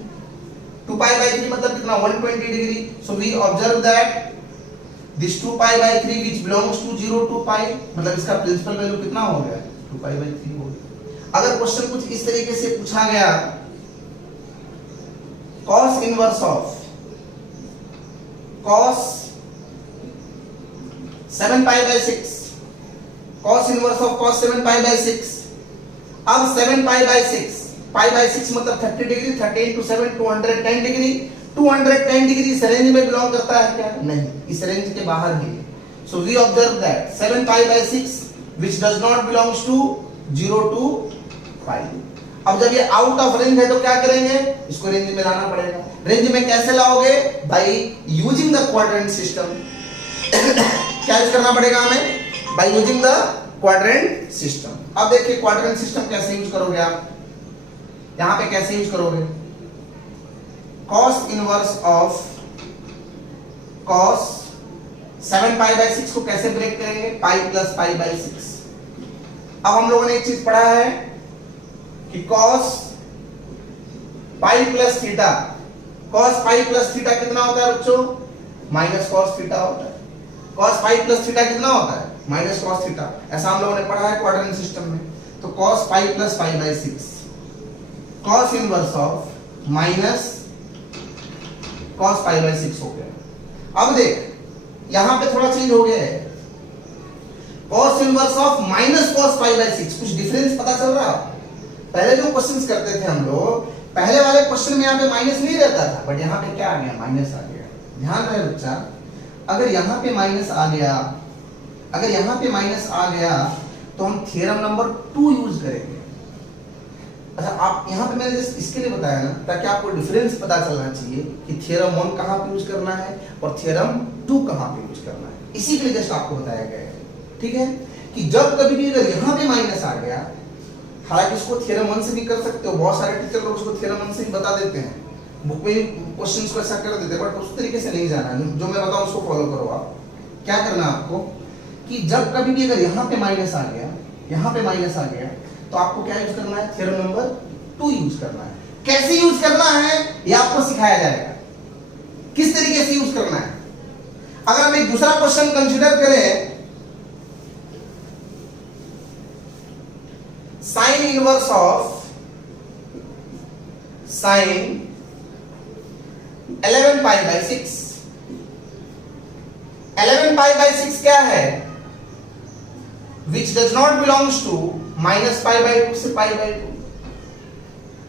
2 पाई बाई 3 मतलब कितना 120 degree, so we observe that this 2 pi by 3 which belongs to 0 to pi, मतलब इसका प्रिंसिपल वैल्यू कितना हो गया, 2 पाई बाई 3 हो गया। अगर क्वेश्चन कुछ इस तरीके से पूछा गया, cos inverse of cos 7 pi by 6, cos inverse of cos 7 pi by 6, अब 7 पाई बाई 6, पाई बाई 6 मतलब 30 डिग्री, 30 into 7 210 डिग्री, 210 डिग्री इस रेंज में बिलोंग करता है क्या, नहीं, इस रेंज के बाहर ही। So we observe that 7 pi by 6 which does not belongs to 0 to pi. अब जब ये आउट ऑफ रेंज है तो क्या करेंगे, इसको रेंज में लाना पड़ेगा। रेंज में कैसे लाओगे, by using the quadrant system. क्या यूज करना पड़ेगा हमें, bye using the quadrant system. अब देखिए क्वाड्रेंट सिस्टम कैसे यूज करोगे आप, यहां पे कैसे यूज करोगे, cos inverse of cos 7 pi by 6 को कैसे ब्रेक करेंगे, पाई प्लस पाई बाई 6। अब हम लोगों ने एक चीज पढ़ा है कि cos पाई प्लस थीटा, cos पाई प्लस थीटा कितना होता है बच्चों, माइनस cos थीटा होता है। cos पाई प्लस थीटा कितना होता है, माइनस cos थीटा, ऐसा हम लोगों ने पढ़ा है क्वाड्रेंट सिस्टम में। तो cos pi plus pi by 6, cos inverse of minus cos pi by 6 हो गया। अब देख यहां पे थोड़ा चेंज हो गया है, cos inverse of minus cos pi by 6, कुछ डिफरेंस पता चल रहा है। पहले जो क्वेश्चंस करते थे हम लोग, पहले वाले क्वेश्चन में यहाँ पे माइनस नहीं रहता था, बट यहाँ पे क्या आ गया, माइनस आ गया। ध्यान रहे बच्चा, अगर यहाँ पे माइनस आ गया, अगर यहाँ पे माइनस आ गया तो हम थ्योरम नंबर 2 यूज करेंगे। अच्छा, आप यहाँ पे मैंने इसके लिए बताया ना, ताकि आपको डिफरेंस पता चलना चाहिए कि थ्योरम 1 कहाँ पे यूज करना है और थ्योरम 2 कहाँ पे यूज करना है, इसी के लिए जस्ट आपको बताया गया है। ठीक है, कि जब कभी भी अगर यहाँ पे माइनस आ गया, हालांकि इसको थ्योरम 1 से भी कर सकते हो, बहुत सारे टीचर लोग उसको थ्योरम 1 से भी बता देते हैं, बुक में क्वेश्चंस को ऐसा कर देते हैं, बट उस तरीके से नहीं जाना है, जो मैं बताऊं उसको फॉलो करो। आप क्या करना है आपको, कि जब कभी भी अगर यहाँ पे माइनस आ गया, यहाँ पे माइनस आ गया, तो आपको क्या यूज करना है, थ्योरम नंबर 2 यूज करना है। कैसे यूज करना है ये आपको सिखाया जाएगा, किस तरीके से यूज करना है। अगर हम एक दूसरा क्वेश्चन कंसीडर करें, sine inverse of sine 11 pi by 6, 11 pi by 6 क्या है, which does not belongs to minus pi by 2 से पाई बाई 2।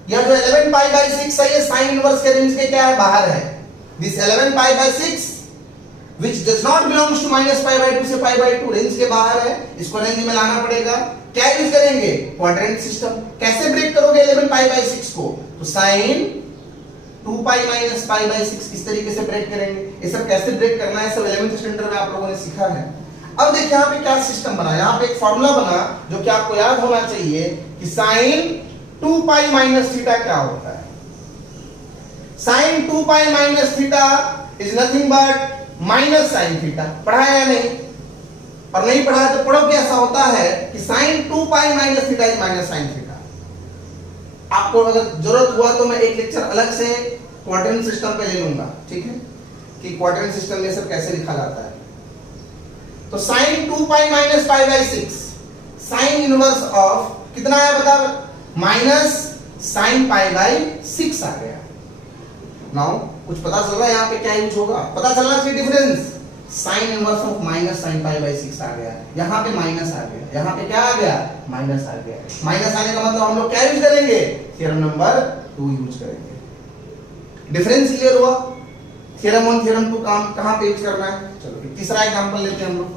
यह जो 11 पाई बाई 6 है ये साइन इनवर्स के रेंज के क्या है, बाहर है। This 11 pi by 6 which does not belongs to minus pi by 2 से पाई बाई 2 रेंज के बाहर है, इसको रेंज में लाना पड़ेगा। क्या यूज करेंगे, क्वाड्रेंट सिस्टम। कैसे ब्रेक करोगे 11 पाई बाई 6 को, तो sine 2 pi minus pi by 6 इस तरीके से ब्रेक करेंगे। ये सब कैसे ब्रेक करना है, सब 11th स्टैंडर्ड में आप लोगों ने सीखा है। अब देखिए यहाँ पे क्या सिस्टम बना, यहाँ पे एक फॉर्मूला बना जो कि आपको याद होना चाहिए कि साइन 2 पाई माइनस थीटा क्या होता है। Sine 2 pi minus theta is nothing but minus sine theta. पढ़ा है या नहीं, और नहीं पढ़ा तो पढ़ो कि ऐसा होता है कि sine 2 pi minus theta is minus sine theta. आपको अगर जरूरत हुआ तो मैं एक लेक्चर अलग से क्वाड्रेंट सिस्टम पे ले लूंगा, ठीक है, कि क्वाड्रेंट सिस्टम में सब कैसे लिखा जाता है। तो sine 2 pi minus pi by 6, sine inverse of कितना आया बता, माइनस साइन पाई बाई 6 आ गया। नाउ कुछ पता चल रहा है यहाँ पे क्या यूज होगा, पता चलना चाहिए difference. Sign inverse of minus sine pi by 6 आ गया, यहाँ पे माइनस आ गया, यहाँ पे क्या आ गया, माइनस आ गया। माइनस आने का मतलब हम लोग क्या यूज करेंगे, थ्योरम नंबर 2 यूज करेंगे। डिफरेंस क्लियर हुआ। थ्योरम 1 थ्योरम 2 काम कहां पे यूज करना है। चलो तीसरा एग्जांपल लेते हैं हम लोग।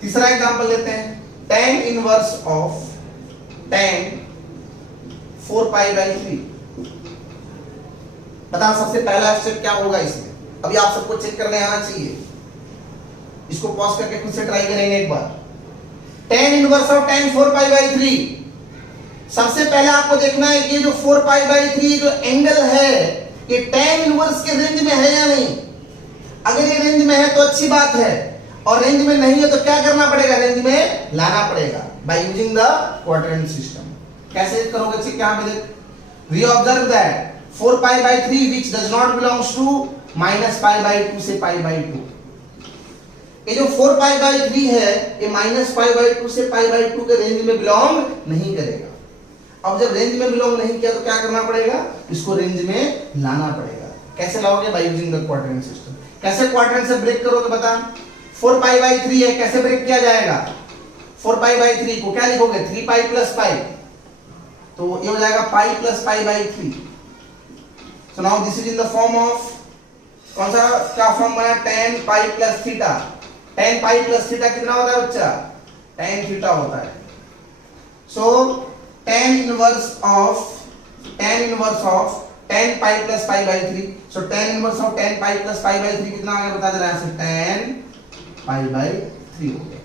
तीसरा एग्जांपल लेते हैं, tan inverse of tan 4 pi by 3। बता सबसे पहला स्टेप क्या होगा इसमें, अभी आप सबको चेक करने आना चाहिए। इसको पॉज करके खुद से ट्राई करेंगे एक बार। tan inverse of tan 4 pi by 3। सबसे पहले आपको देखना है कि जो 4 पाई बाई 3 जो एंगल है ये tan इनवर्स के रेंज में है या नहीं। अगर ये रेंज में है तो अच्छी बात है, और रेंज में नहीं है तो क्या करना पड़ेगा, रेंज में लाना पड़ेगा by using the quadrant system. कैसे करोगे चेक, यहां पे देख, we observe that 4 pi by 3 which does not belongs to minus pi by 2 से पाई बाई 2। ये जो 4 पाई बाई 3 है ये माइनस पाई बाई 2 से पाई बाई 2 के रेंज में बिलोंग नहीं करेगा। अब जब रेंज में बिलोंग नहीं किया तो क्या करना पड़ेगा, इसको रेंज में लाना पड़ेगा। कैसे लाओगे, by using the quadrant system. कैसे क्वाड्रेंट से ब्रेक करोगे बता। 4 पाई बाई 3 है, कैसे ब्रेक किया जाएगा, 4 पाई बाई 3 को क्या लिखोगे, 3 पाई प्लस पाई, तो ये हो जाएगा पाई plus pi by 3। So now this is in the form of, कौन सा क्या फॉर्म बना, tan पाई प्लस थीटा। tan पाई प्लस थीटा कितना होता है बच्चा, tan थीटा होता है। सो tan inverse of tan pi plus pi by 3। So tan inverse of tan pi plus pi by 3 कितना आ गया बता दे रहा है, tan पाई बाई 3 हो गया।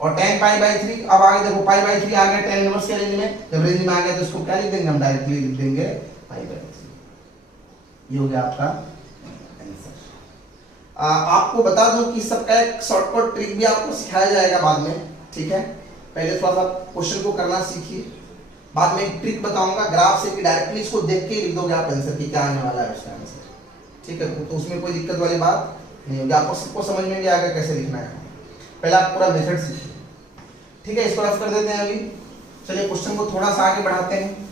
और tan पाई बाई 3 अब आगे देखो, पाई बाई 3 आ गया tan इनवर्स के रेंज में। जब रेंज में आ गया तो इसको क्या लिख देंगे, हम डायरेक्टली लिख देंगे पाई बाई 3। ये हो गया आपका आंसर। आपको बता दूं कि सबका एक शॉर्टकट ट्रिक भी आपको सिखाया जाएगा बाद में, ठीक है। पहले थोड़ा सा क्वेश्चन को करना सीखिए, बाद में एक ट्रिक बताऊंगा ग्राफ से कि डायरेक्टली इसको देख के लिख दोगे आप आंसर की क्या आने वाला है उसका आंसर, ठीक है। तो उसमें कोई दिक्कत वाली बात नहीं होगी, आपको सबको समझ में भी आएगा कैसे लिखना है। पहले आप पूरा मेथड सीखिए, ठीक है। इसको रफ कर देते हैं अभी। चलिए क्वेश्चन को थोड़ा सा आगे बढ़ाते हैं।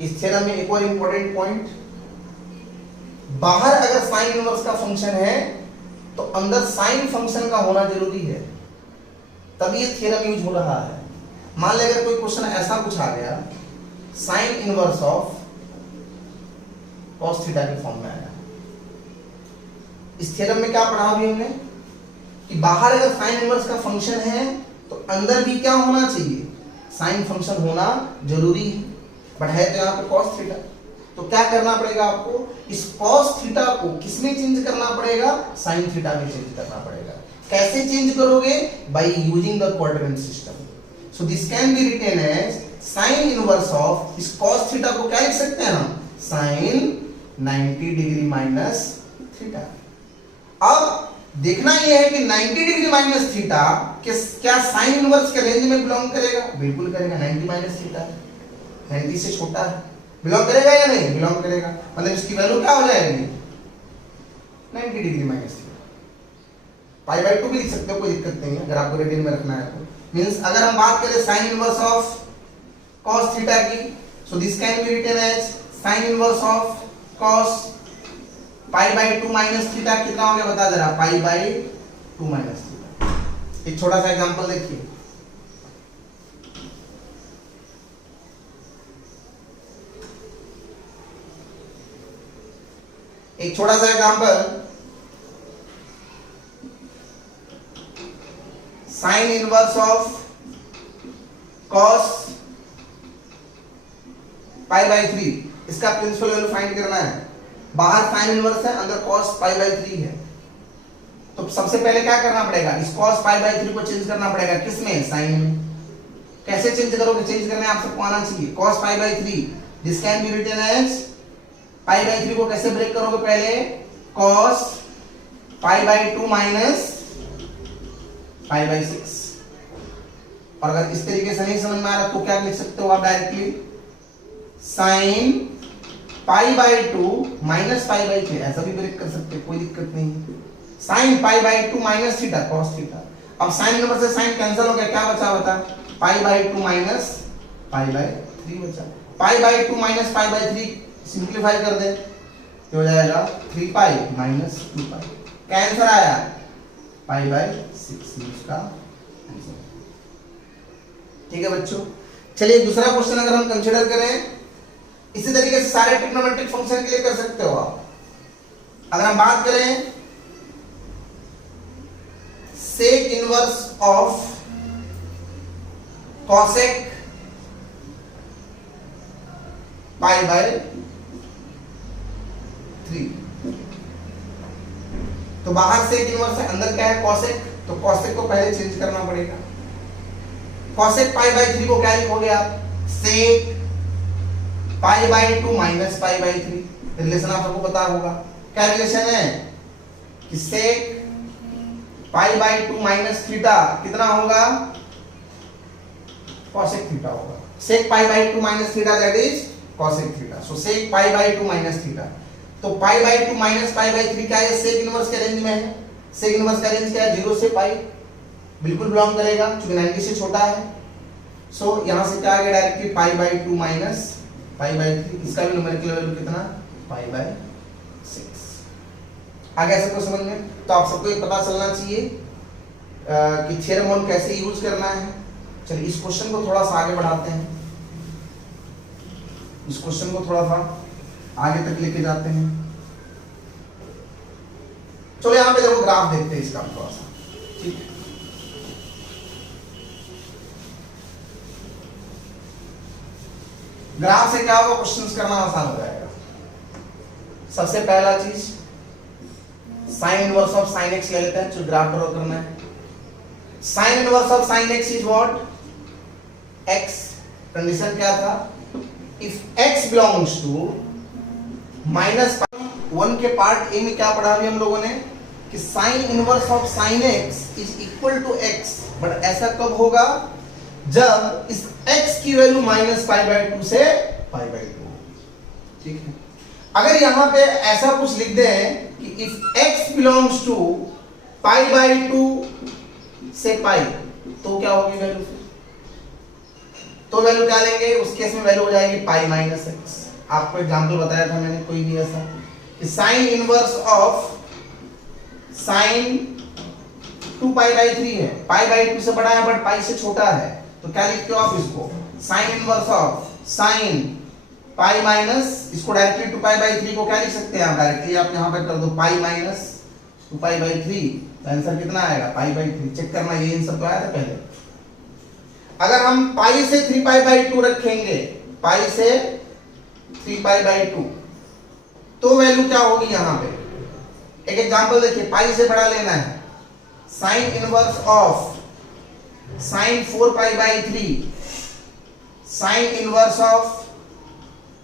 इस थ्योरम में एक और इंपॉर्टेंट पॉइंट, बाहर अगर साइन इनवर्स का फंक्शन है तो अंदर साइन फंक्शन का होना जरूरी है, तभी ये थ्योरम यूज हो रहा है। मान ले अगर कोई क्वेश्चन ऐसा पूछा गया, sine inverse of cos theta के फॉर्म में आया। इस थ्योरम में क्या पढ़ा अभी हमने कि बाहर अगर साइन इनवर्स का फंक्शन है तो अंदर भी क्या होना चाहिए, साइन फंक्शन होना जरूरी है। बट है तो यहाँ पे cos थीटा, तो क्या करना पड़ेगा आपको, इस cos थीटा को किसमें चेंज करना पड़ेगा, sin थीटा में चेंज करना पड़ेगा। कैसे चेंज करोगे, by using the quadrant system. So this can be written as sin inverse of, इस cos थीटा को क्या लिख सकते हैं हम, sin 90 डिग्री माइनस थीटा। अब देखना यह है कि 90 डिग्री माइनस थीटा क्या साइन इनवर्स के रेंज में बिलोंग करेगा, बिल्कुल करेगा। 90 माइनस थीटा 90 से छोटा है, बिलोंग करेगा या नहीं, बिलोंग करेगा। मतलब इसकी वैल्यू क्या हो जाएगी, 90 degree minus theta. Pi by 2 भी लिख सकते हो, कोई दिक्कत नहीं है अगर आपको रेडियन में रखना है तो। मींस अगर हम बात करें sine inverse of cos theta की, so this can be written as sine inverse of cos pi by 2 minus theta कितना हो गया बता दे रहा, पाई बाई 2 माइनस थीटा। एक छोटा सा एग्जांपल देखिए, एक छोटा सा example, sign inverse of cos pi by 3, इसका प्रिंसिपल वैल्यू फाइंड करना है। बाहर साइन इनवर्स है, अंदर cos पाई बाई 3 है, तो सबसे पहले क्या करना पड़ेगा, इस cos पाई बाई 3 को चेंज करना पड़ेगा, किसमें, साइन में। कैसे चेंज करोगे, चेंज करने आप सबको आना चाहिए। cos pi by 3 this can be written as, pi by 3 को कैसे ब्रेक करोगे, पहले cos pi by 2 minus pi by 6। और अगर इस तरीके से नहीं समझ में आ रहा तो क्या लिख सकते हो आप directly sine pi by two minus pi by three, ऐसा भी ब्रेक कर सकते हो, कोई दिक्कत नहीं। Sine pi by two minus theta cos theta. अब साइन नंबर से साइन कैंसिल हो गया, क्या बचा बता pi by two minus pi by three बचा। Pi by two minus pi by three simplify कर दे तो हो जाएगा 3 पाई माइनस 2 पाई, क्या आंसर आया पाई बाई 6 इसका आंसर। ठीक है बच्चों, चलिए दूसरा क्वेश्चन अगर हम कंसीडर करें, इसी तरीके से सारे ट्रिग्नोमेट्रिक फंक्शन के लिए कर सकते हो आप। अगर हम बात करें sec inverse of cosec pi by 3, तो बाहर सेक इनवर्स है, अंदर क्या है कॉसेक, तो कॉसेक को पहले चेंज करना पड़ेगा। कॉसेक पाई बाय 3 को क्या लिखोगे आप sec pi by 2 minus pi by 3। Relation आप सबको पता होगा, क्या रिलेशन है कि sec pi by 2 minus theta कितना होगा कॉसेक थीटा होगा। Sec pi by 2 minus theta that is cosec theta. So sec pi by 2 minus theta, तो pi by 2 minus pi by 3 क्या है, सेक इनवर्स के रेंज में है। सेक इनवर्स का रेंज क्या है 0 से पाई, बिल्कुल बिलोंग करेगा क्योंकि 90 से छोटा है। सो यहां से क्या आ गया directly pi by 2 minus pi by 3, इसका भी न्यूमेरिकल वैल्यू कितना पाई बाय 6। आ गया सबको समझ में? तो आप सबको ये पता चलना चाहिए कि थ्योरम वन कैसे यूज करना है। चलिए इस क्वेश्चन को थोड़ा सा आगे बढ़ाते हैं, इस क्वेश्चन को थोड़ा सा आगे तक लेके जाते हैं। चलो यहां पे देखो ग्राफ देखते हैं इसका थोड़ा सा, ठीक है। ग्राफ से क्या होगा, क्वेश्चंस करना आसान हो जाएगा। सबसे पहला चीज sine inverse of sine x ले लेते हैं, जो ग्राफ ड्रॉ करना है। Sine inverse of sine x is what x. Condition क्या था, इफ x बिलोंग्स टू माइनस 1 के पार्ट ए में क्या पढ़ा अभी हम लोगों ने कि sine inverse of sine x is equal to x, but ऐसा कब होगा जब इस x की वैल्यू माइनस पाई बाय 2 से पाई बाय 2, ठीक है। अगर यहां पे ऐसा कुछ लिख दें कि if x belongs to pi by 2 से पाई, तो क्या होगी वैल्यू, तो वैल्यू क्या लेंगे उस केस में वैल्यू हो जाएगी पाई माइनस एक्स। आपको एग्जांपल बताया था मैंने, कोई भी ऐसा कि sine inverse of sine 2 pi by 3 है, पाई बाय 2 से बड़ा है बट पाई से छोटा है, तो क्या लिखते हो आप इसको sign inverse of sine pi minus, इसको डायरेक्टली 2 पाई बाय 3 को क्या लिख सकते हैं आप डायरेक्टली, आप यहां पे कर दो पाई माइनस 2 पाई बाय 3, तो आंसर कितना आएगा पाई बाय 3। चेक करना, ये इन सब तो आया था पहले। अगर हम पाई से 3 पाई बाय 2 रखेंगे, पाई से 3 पाई बाय 2, तो वैल्यू क्या होगी यहां पे। एक एग्जांपल देखिए, पाई से बड़ा लेना है, sine inverse of sign 4 pi by 3, sign inverse of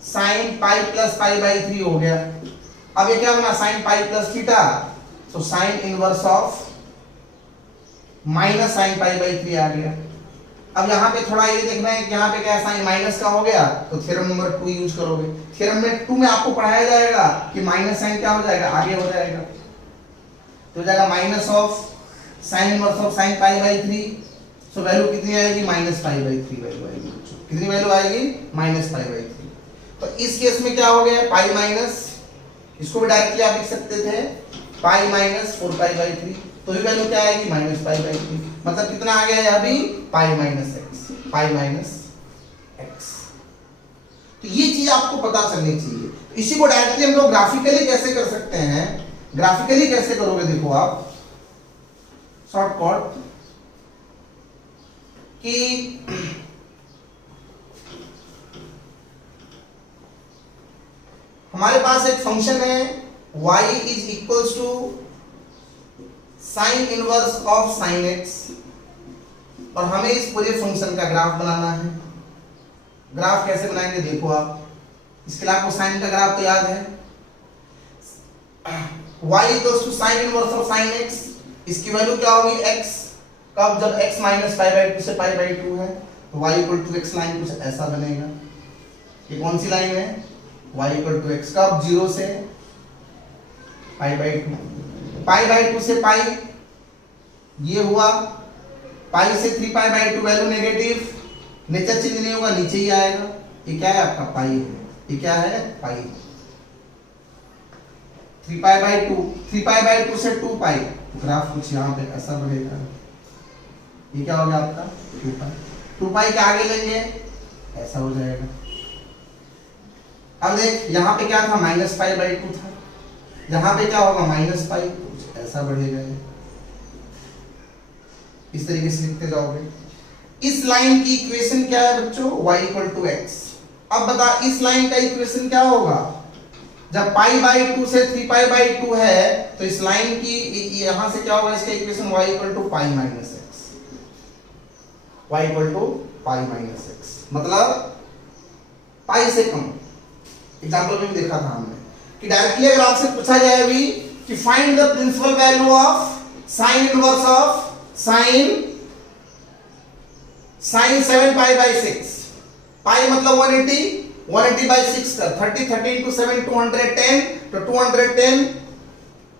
sine pi plus pi by 3 हो गया। अब ये क्या बना साइन पाई प्लस थीटा, तो sign inverse of minus sine pi by 3 आ गया। अब यहाँ पे थोड़ा ये देखना है कि यहाँ पे क्या साइन माइनस का हो गया, तो थ्योरम नंबर 2 यूज करोगे। थ्योरम में 2 में आपको पढ़ाया जाएगा कि माइनस साइन क्या हो जाएगा, आगे हो जाएगा, तो हो जाएगा minus of sine inverse of sine pi by 3। So value कितनी आएगी माइनस पाई बाय 3 वैल्यू आएगी। कितनी वैल्यू आएगी माइनस पाई बाय 3। तो इस केस में क्या हो गया पाई माइनस, इसको भी डायरेक्टली आप लिख सकते थे पाई माइनस 4 पाई बाय 3, तो ये वैल्यू क्या आएगी माइनस पाई बाय 3। मतलब कितना आ गया है अभी पाई माइनस एक्स, पाई माइनस एक्स। तो ये चीज आपको पता चलनी चाहिए। तो इसी को डायरेक्टली हम लोग ग्राफिकली कैसे कर सकते हैं, ग्राफिकली कैसे करोगे देखो आप, शॉर्टकट कि हमारे पास एक फंक्शन है y is equals to sine inverse of sine x, और हमें इस पूरे फंक्शन का ग्राफ बनाना है। ग्राफ कैसे बनाएंगे देखो आप, इसके लिए आपको साइन का ग्राफ तो याद है, y equals to sine inverse of sine x, इसकी वैल्यू क्या होगी x, कब? जब x minus pi by two से पाई बाई टू है तो y equal to x line कुछ ऐसा बनेगा। ये कौन सी लाइन है? y equal to x. कब? 0 से pi by two, pi by two से पाई ये हुआ, पाई से 3 pi by two value negative, नीचे चेंज नहीं होगा, नीचे ही आएगा। ये क्या है आपका? पाई है। ये क्या है? पाई। 3 pi by to, 3 pi by two से 2 पाई, ग्राफ कुछ यहाँ पे ऐसा बढ़ेगा। ये क्या हो गया आपका? 2 पाई। 2 पाई के आगे लेंगे ऐसा हो जाएगा। अब देख यहाँ पे क्या था? माइनस पाई बाई टू था, यहाँ पे क्या होगा? माइनस पाई, कुछ ऐसा बढ़ेगा। इस तरीके से लिखते जाओगे। इस लाइन की इक्वेशन क्या है बच्चों? y equal to x. अब बता इस लाइन का इक्वेशन क्या होगा? जब पाई बाई टू से 3 पाई बाई टू है तो इस लाइन की यहां से क्या होगा? इसका equation y equal to pi minus x, y equal to pi minus x, मतलब पाई से कम। एग्जांपल में भी देखा था हमने कि डायरेक्टली अगर आपसे पूछा जाए अभी कि find the principal value of sine inverse of sine 7 pi by 6, pi मतलब 180, 180 बाई 6 कर 30, 30 into 7 210, तो 210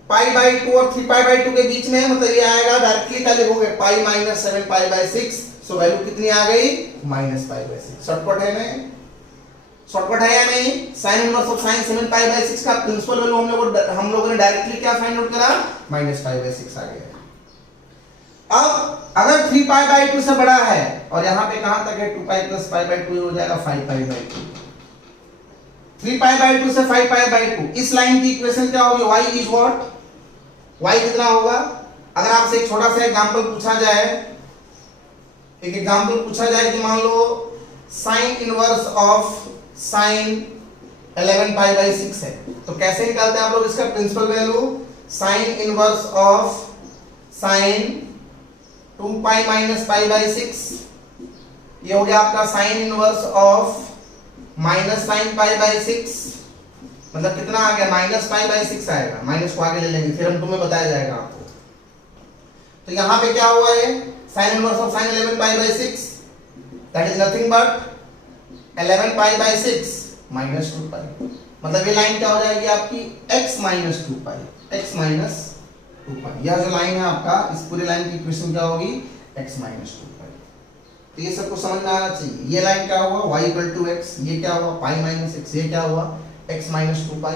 पाई बाई 2 और 3 पाई बाई 2 के बीच में, मतलब ये आएगा डायरेक्टली का लिखोगे pi minus 7 pi by 6, so value कितनी आ गई? Minus pi by 6। शॉर्टकट है ना? शॉर्टकट है या नहीं? Sign inverse of sine 7 pi by 6 का प्रिंसिपल वैल्यू हम लोगों ने डायरेक्टली क्या फाइंड आउट करा? माइनस पाई बाई 6 आ गया। अब अगर 3 पाई बाई 2 से बड़ा है और यहाँ पे कहां तक है? 2 पाई प्लस पाई बाई 2 हो जाएगा 5 पाई बाई 2। 3 पाई बाई 2 से 5 पाई बाई 2, इस लाइन की इक्वेशन क्या होगी? y is what? y कितना होगा? अगर आपसे एक छोटा सा एग्जांपल पूछा जाए, एक एग्जांपल पूछा जाए कि मान लो sine inverse of sine 11 pi by 6 है, तो कैसे निकालते हैं आप लोग इसका principal value? Sine inverse of sine 2 pi minus pi by 6, ये हो गया आपका sine inverse of minus sine pi by 6, मतलब कितना आ गया? माइनस पाई बाई 6 आएगा। माइनस को आगे ले लेंगे, फिर हम तुम्हें बताया जाएगा आपको। तो यहाँ पे क्या हुआ है? Sine inverse of sine 11 pi by 6, that is nothing but 11 pi by 6 minus 2 पाई, मतलब ये लाइन क्या हो जाएगी आपकी? x माइनस 2 पाई, x माइनस 2 पाई। यह जो लाइन है आपका, इस पूरे लाइन की इक्वेशन क्या होगी? x minus 2 pi. तो ये सबको समझ में आना चाहिए। ये लाइन क्या हुआ? y इक्वल टू एक्स, ये क्या हुआ? पाई माइनस एक्स, ये क्या हुआ? x माइनस 2 पाई।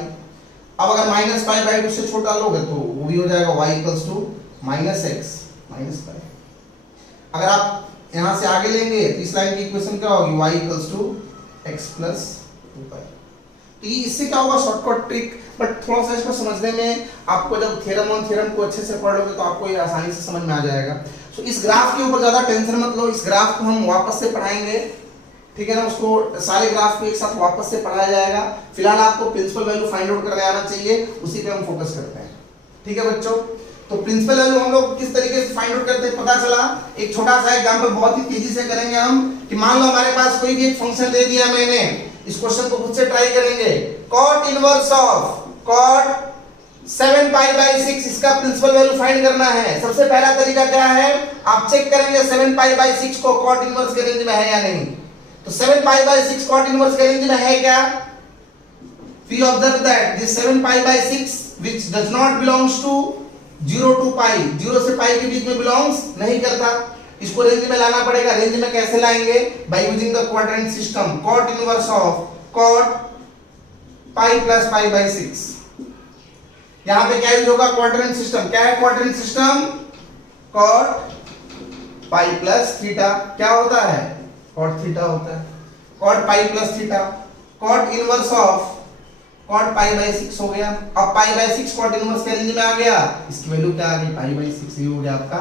अब अगर माइनस पाई बाई 2 से छोटा लोगे तो वो भी हो जाएगा y equals to minus x minus pi. अगर आप यहां से आगे लेंगे तो इस लाइन की इक्वेशन क्या होगी? y equals to x plus 2 pi. तो ये इससे क्या होगा? शॉर्टकट ट्रिक, बट थोड़ा सा इसको समझने में आपको जब थ्योरम ऑन थ्योरम को अच्छे से पढ़ लोगे तो आपको ये आसानी से समझ में आ जाएगा। सो इस ग्राफ के ऊपर ज्यादा टेंशन मत लो, इस ग्राफ को हम वापस से पढ़ाएंगे, ठीक है ना? उसको सारे ग्राफ को एक साथ वापस से पढ़ाया जाएगा। फिलहाल आपको प्रिंसिपल वैल्यू फाइंड आउट करने आना चाहिए, उसी पे हम फोकस करते हैं, ठीक है बच्चों? तो प्रिंसिपल वैल्यू हम लोग किस तरीके से फाइंड आउट करते हैं पता चला। एक छोटा सा एग्जांपल बहुत ही तेजी से करेंगे हम कि मान लो हमारे पास कोई भी एक फंक्शन दे दिया मैंने, इस क्वेश्चन को खुद से ट्राई करेंगे। cot inverse of cot 7 pi by 6, इसका प्रिंसिपल वैल्यू फाइंड करना है। सबसे पहला तरीका क्या है? आप चेक करेंगे 7 पाई बाई 6 को cot इनवर्स के रेंज में है या नहीं। तो 7 पाई बाई 6 cot इनवर्स के रेंज में है क्या? We observe that this 7 pi by 6 which does not belongs to 0 to pi, 0 से पाई के बीच में बिलोंग्स नहीं करता। इसको रेंज में लाना पड़ेगा। रेंज में कैसे लाएंगे? Bye using the quadrant system. cot inverse of cot pi plus pi by 6, यहां पे क्या यूज होगा? Quadrant system. क्या है क्वाड्रेंट सिस्टम? cot पाई प्लस थीटा। क्या होता है? cot थीटा होता है। cot pi plus theta, cot inverse of cot pi by 6 हो गया। अब पाई बाई 6 cot इनवर्स के रेंज में आ गया, इसकी वैल्यू क्या आ गई? पाई बाई 6। ये हो गया आपका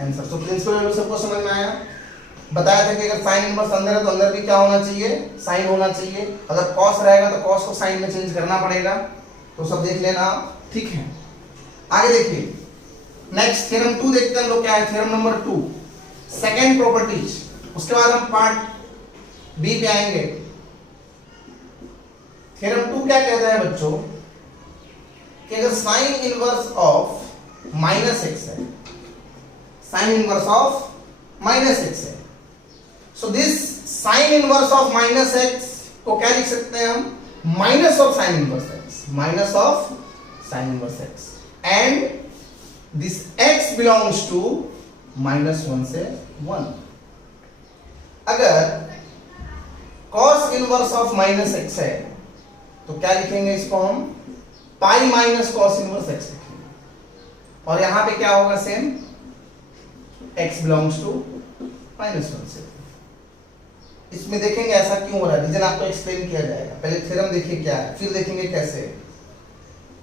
आंसर। तो प्रिंसिपल वैल्यू सबको समझ में आया। बताया था कि अगर साइन इनवर्स अंदर है तो अंदर भी क्या होना चाहिए? साइन होना चाहिए। अगर cos रहेगा तो cos को साइन में चेंज करना पड़ेगा। तो सब देख लेना, ठीक है? आगे देखिए, नेक्स्ट थ्योरम 2 देखते हैं हम लोग क्या है। Theorem number 2, second properties. उसके बाद हम पार्ट बी पे आएंगे। थ्योरम 2 क्या कहता है बच्चों कि अगर sine inverse of minus x है, sine inverse of minus x है। So this sine inverse of minus x को क्या लिख सकते हैं हम, minus of sine inverse x, minus of sine inverse x, and this x belongs to -1 से 1। अगर cos inverse of minus x है तो क्या लिखेंगे इसको हम, pi minus cos inverse x लिखेंगे, और यहां पे क्या होगा सेम, x बिलोंग्स टू -1 से। इसमें देखेंगे ऐसा क्यों हो रहा है, रीजन आपको एक्सप्लेन किया जाएगा। पहले थ्योरम देखिए क्या है, फिर देखेंगे कैसे।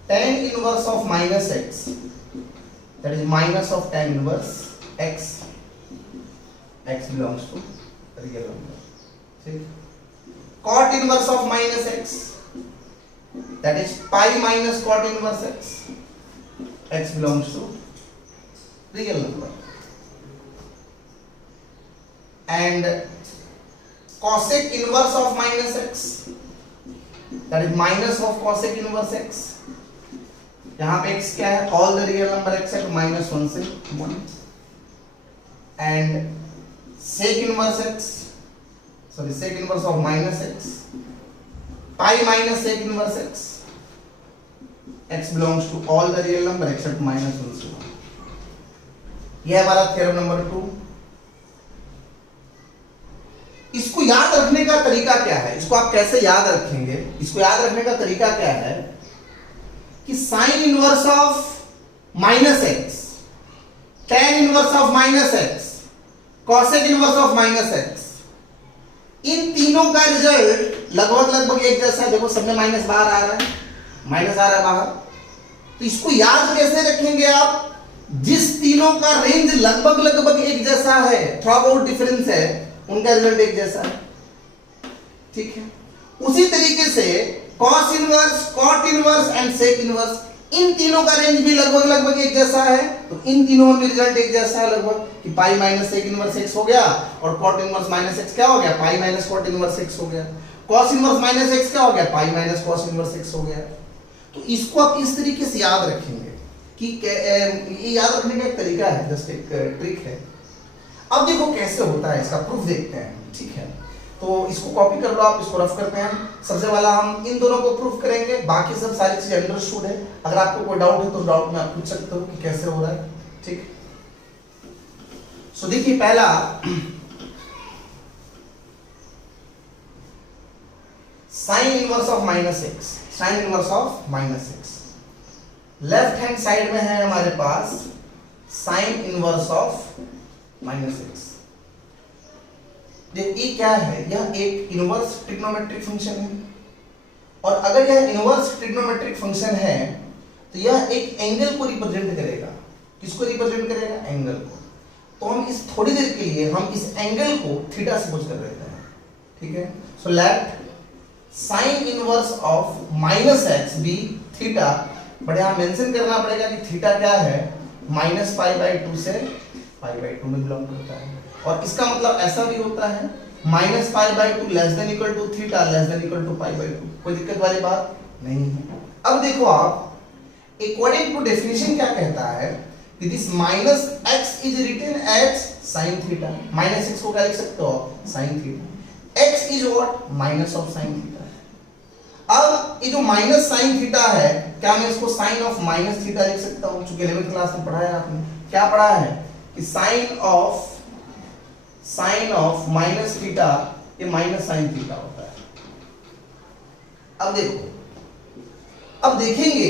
tan inverse of minus x that is minus of tan inverse x, x belongs to real number, ठीक। cot inverse of minus x that is pi minus cot inverse x, x belongs to real number, and cosec inverse of minus x that is minus of cosec inverse x, यहां पे x क्या है, all the real number x है तो -1 से 1, and sec inverse x, sorry sec inverse of minus x, pi minus sec inverse x, x belongs to all the real number except -1 से 1। यह हमारा थ्योरम नंबर 2। इसको याद रखने का तरीका क्या है, इसको आप कैसे याद रखेंगे, इसको याद रखने का तरीका क्या है कि sine inverse of minus x, tan inverse of minus x, cosec inverse of minus x, इन तीनों का रिजल्ट लगभग एक जैसा है। देखो सब में माइनस बाहर आ रहा है, माइनस आ रहा है बाहर, तो इसको याद कैसे रखेंगे आप, जिस तीनों का रेंज लगभग एक जैसा है, थोड़ा बहुत डिफरेंस है, उनका रिजल्ट एक जैसा है, ठीक है। उसी तरीके से cos inverse, cot inverse and sec inverse, इन तीनों का रेंज भी लगभग एक जैसा है, तो इन तीनों में भी रिजल्ट एक जैसा है लगभग, कि pi minus sec inverse x हो गया, और cot इनवर्स माइनस x क्या हो गया, pi minus cot inverse x हो गया, cos इनवर्स माइनस x क्या हो गया, pi minus cos inverse x हो गया। तो इसको आप इस तरीके से याद रखेंगे कि ये याद रखने का एक तरीका है, जस्ट एक ट्रिक है। अब देखो कैसे होता है, इसका प्रूफ देखते हैं, ठीक है। तो इसको कॉपी कर लो आप, इसको रफ करते हैं। सबसे पहला हम इन दोनों को प्रूफ करेंगे, बाकी सब सारी चीजें अंडरस्टूड है। अगर आपको कोई डाउट है तो डाउट में आप पूछ सकते हो कि कैसे हो रहा है, ठीक। सो देखिए पहला, sine inverse of minus x, sine inverse of minus x, left hand side में है हमारे पास sine inverse of minus x. ये क्या है, यह एक इनवर्स ट्रिग्नोमेट्रिक फंक्शन है, और अगर यह इनवर्स ट्रिग्नोमेट्रिक फंक्शन है तो यह एक एंगल को रिप्रेजेंट करेगा। किसको रिप्रेजेंट करेगा, एंगल को। तो हम इस थोड़ी देर के लिए हम इस एंगल को थीटा सपोज कर लेते हैं, ठीक है। So let sine inverse of minus x be theta, but यहां मेंशन करना पड़ेगा कि थीटा क्या है, -π/2 से π/2 में बिलोंग करता है, और इसका मतलब ऐसा भी होता है -π/2 less than equal to theta less than equal to π/2। कोई दिक्कत वाली बात नहीं है। अब देखो आप, अकॉर्डिंग टू डेफिनेशन क्या कहता है कि this -x is written as sin theta, -x को क्या लिख सकते हो, sin theta, x is what, minus of sin theta. अब ये जो माइनस sin थीटा है, क्या मैं इसको sin ऑफ माइनस थीटा लिख सकता हूं, चूंकि 11th क्लास में पढ़ा है आपने, क्या पढ़ा है कि साइन ऑफ माइनस थीटा, ये माइनस साइन थीटा होता है। अब देखो, अब देखेंगे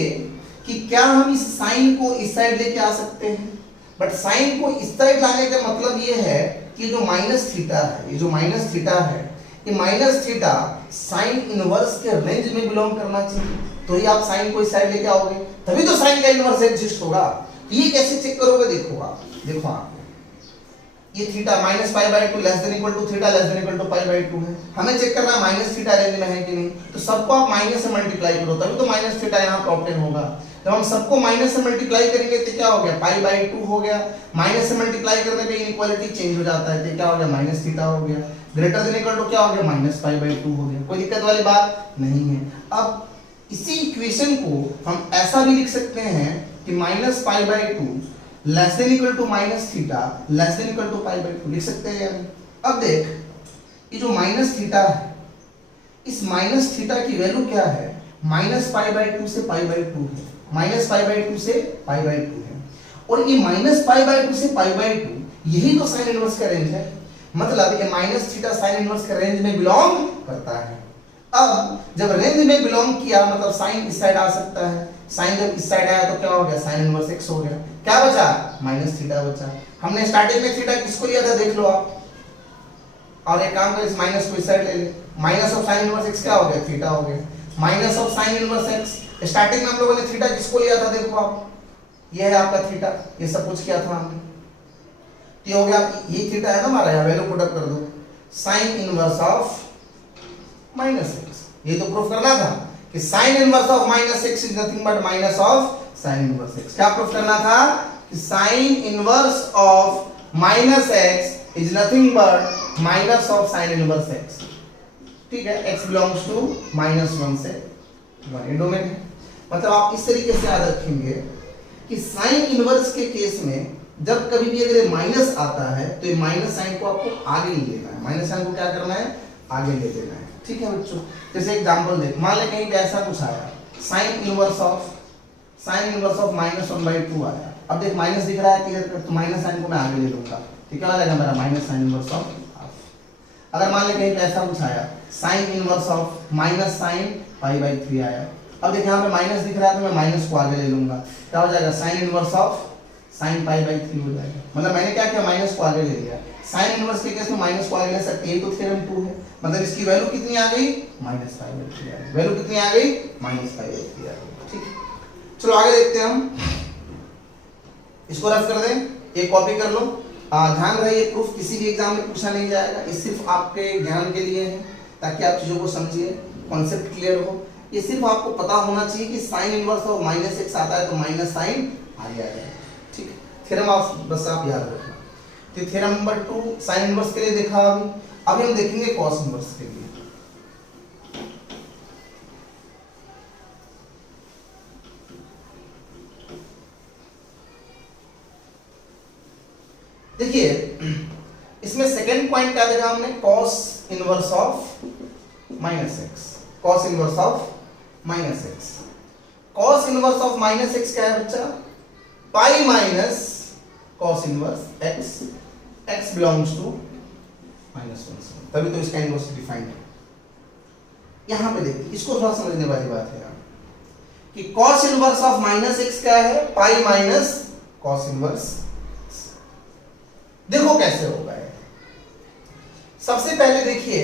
कि क्या हम इस साइन को इस साइड लेके आ सकते हैं, बट साइन को इस साइड लाने का मतलब ये है कि जो माइनस थीटा है, ये जो माइनस थीटा है, ये माइनस थीटा साइन इनवर्स के रेंज में बिलोंग करना चाहिए, तो ही आप साइन को इस साइड लेके आओगे, तभी तो साइन का इनवर्स एग्जिस्ट होगा। तो ये कैसे चेक करोगे, देखो आप, देखो आप, ये theta -π/2 less than equal to theta less than equal to π/2 है, हमें चेक करना है माइनस थीटा रेंज में है कि नहीं, तो सबको आप माइनस से मल्टीप्लाई करो, तभी तो माइनस थीटा यहाँ पे ऑब्टेन होगा। जब हम सबको माइनस से मल्टीप्लाई करेंगे तो क्या हो गया, π/2 हो गया, माइनस से मल्टीप्लाई करने पे इनइक्वालिटी चेंज हो जाता है, तो क्या हो गया, माइनस थीटा हो गया, ग्रेटर देन इक्वल टू क्या हो गया, -π/2 हो गया। कोई दिक्कत वाली बात नहीं है। अब इसी इक्वेशन को हम ऐसा भी लिख सकते हैं कि -π/2 less than equal to minus theta less than equal to pi by 2 लिख सकते हैं यार। अब देख ये जो माइनस थीटा है, इस माइनस थीटा की वैल्यू क्या है, माइनस पाई बाई 2 से पाई बाई 2 है, माइनस पाई बाई 2 से पाई बाई 2 है। और ये माइनस पाई बाई 2 से पाई बाई 2 यही तो साइन इनवर्स का रेंज है, मतलब ये माइनस थीटा साइन इनवर्स का रेंज में बिलोंग करता है। अब जब रेंज में बिलोंग किया मतलब साइन इस साइड आ सकता है, साइन जब इस साइड आया तो क्या हो गया, साइन इनवर्स x हो गया। क्या बचा, माइनस थीटा बचा। हमने स्टार्टिंग में थीटा किसको लिया था देख लो आप, और एक काम कर इस माइनस को इस साइड ले ले, minus of sine inverse x क्या हो गया, थीटा हो गया। Minus of sine inverse x, starting में हम लोगों ने थीटा किसको लिया था देखो आप, ये है आपका थीटा, ये सब कुछ किया था हमने, तो ये हो गया, ये थीटा है ना हमारा, यहाँ वैल्यू पुट अप कर दो, sign inverse of minus x। ये तो प्रूफ करना था कि sine inverse of minus x is nothing but minus of sine inverse x। क्या प्रूफ करना था कि sine inverse of minus x is nothing but minus of sine inverse x। ठीक है, x बिलोंग्स टू -1 से 1 ये डोमेन है। मतलब आप इस तरीके से याद रखेंगे कि साइन इनवर्स के केस में जब कभी भी अगर माइनस आता है तो ये माइनस साइन को आपको आगे ले लेना है, माइनस साइन को क्या करना है, आगे ले लेना है। ठीक है बच्चों, जैसे एग्जांपल देख, मान ले कहीं ऐसा कुछ आया, साइन इनवर्स ऑफ -1/2 आया। अब देख माइनस दिख रहा है क्लियर कर, तो माइनस साइन को मैं आगे ले लूंगा, ठीक है, आ जाएगा मेरा minus sign inverse of half. अगर मान ले कहीं ऐसा कुछ आया, sign inverse of minus sine pi by 3 आया। अब देख यहाँ पे माइनस दिख रहा है तो मैं माइनस को आगे ले लूंगा, क्या हो जाएगा, sign inverse of sine pi by 3 हो जाएगा। मतलब मैंने क्या किया, माइनस को आगे ले लिया। साइन इनवर्स के केस में माइनस को आगे ले सकते हैं, तो थ्योरम 2 है, मतलब इसकी वैल्यू कितनी आ गई, -5/3 आ गई। वैल्यू कितनी आ गई, -5/3 आ गई। ठीक है, चलो आगे देखते हैं हम, इसको रफ कर दें, एक कॉपी कर लो। ध्यान रहे ये प्रूफ किसी भी एग्जाम में पूछा नहीं जाएगा, ये सिर्फ आपके ज्ञान के लिए है, ताकि आप चीजों को समझिए, कॉन्सेप्ट क्लियर हो। ये सिर्फ आपको पता होना चाहिए कि साइन इनवर्स ऑफ -x आता है तो माइनस साइन आगे आ जाएगा। ठीक है, थ्योरम आप बस आप याद रखना। तो थ्योरम नंबर 2 साइन इनवर्स के लिए देखा अभी हम देखेंगे कॉस इनवर्स के लिए। देखिए इसमें सेकंड पॉइंट क्या देखा हमने, cos inverse of -x, cos inverse of -x। Cos inverse of -x क्या है बच्चा, pi minus cos inverse x, x belongs to -1, तभी तो इसका इनवर्स डिफाइंड है। यहां पे देखिए, इसको थोड़ा समझने वाली बात है कि कॉस इनवर्स ऑफ -x क्या है, पाई माइनस कॉस इनवर्स। देखो कैसे होगा ये। सबसे पहले देखिए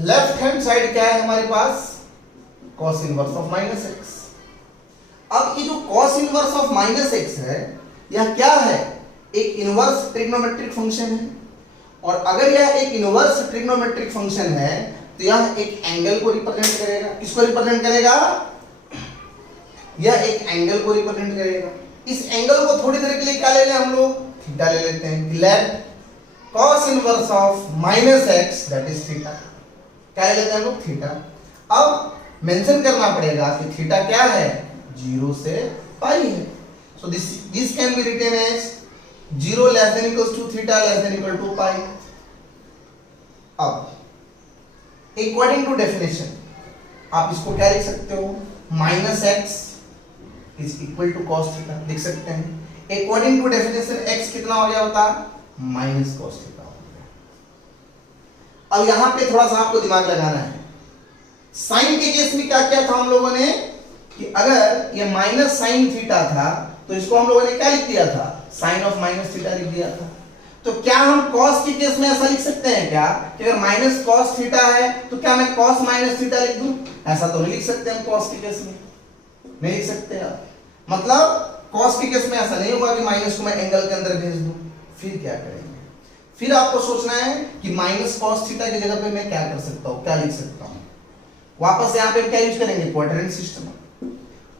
लेफ्ट हैंड साइड क्या है हमारे पास, कॉस इनवर्स ऑफ -x। अब ये जो कॉस इनवर्स ऑफ -x है यह क्या है, एक इनवर्स ट्रिग्नोमेट्रिक फंक्शन है, और अगर यह एक इनवर्स ट्रिग्नोमेट्रिक फंक्शन है तो यह एक एंगल को रिप्रेजेंट करेगा। किसको रिप्रेजेंट करेगा, यह एक एंगल को रिप्रेजेंट करेगा। इस एंगल को थोड़ी देर के लिए क्या ले लें हम लोग, थीटा ले लेते हैं। Let cos inverse of -x that is theta, क्या ले लेते हैं हम लोग, थीटा। अब मेंशन करना पड़ेगा कि थीटा क्या है, 0 से पाई है। So this can be written as 0 less than equals to theta less than equal to pi. अब अकॉर्डिंग टू डेफिनेशन आप इसको क्या लिख सकते हो, -x is equal to cos theta लिख सकते हैं। अकॉर्डिंग टू डेफिनेशन x कितना हो गया होता, -cos थीटा हो गया। अब यहां पे थोड़ा सा आपको दिमाग लगाना है, साइन के केस में क्या किया था हम लोगों ने कि अगर ये माइनस साइन थीटा था तो इसको हम लोगों ने क्या लिख दिया था, साइन ऑफ माइनस थीटा लिख दिया था। तो क्या हम cos के केस में ऐसा लिख सकते हैं क्या कि अगर माइनस cos थीटा है तो क्या मैं cos माइनस थीटा लिख दूं, ऐसा तो नहीं लिख सकते हम cos के केस में, नहीं लिख सकते आप। मतलब cos के केस में ऐसा नहीं होगा कि माइनस को मैं एंगल के अंदर भेज दूं। फिर क्या करेंगे, फिर आपको सोचना है कि माइनस cos थीटा की जगह पे मैं क्या कर सकता हूं, क्या लिख सकता हूं। वापस यहाँ पे क्या यूज करेंगे, क्वाड्रेंट सिस्टम।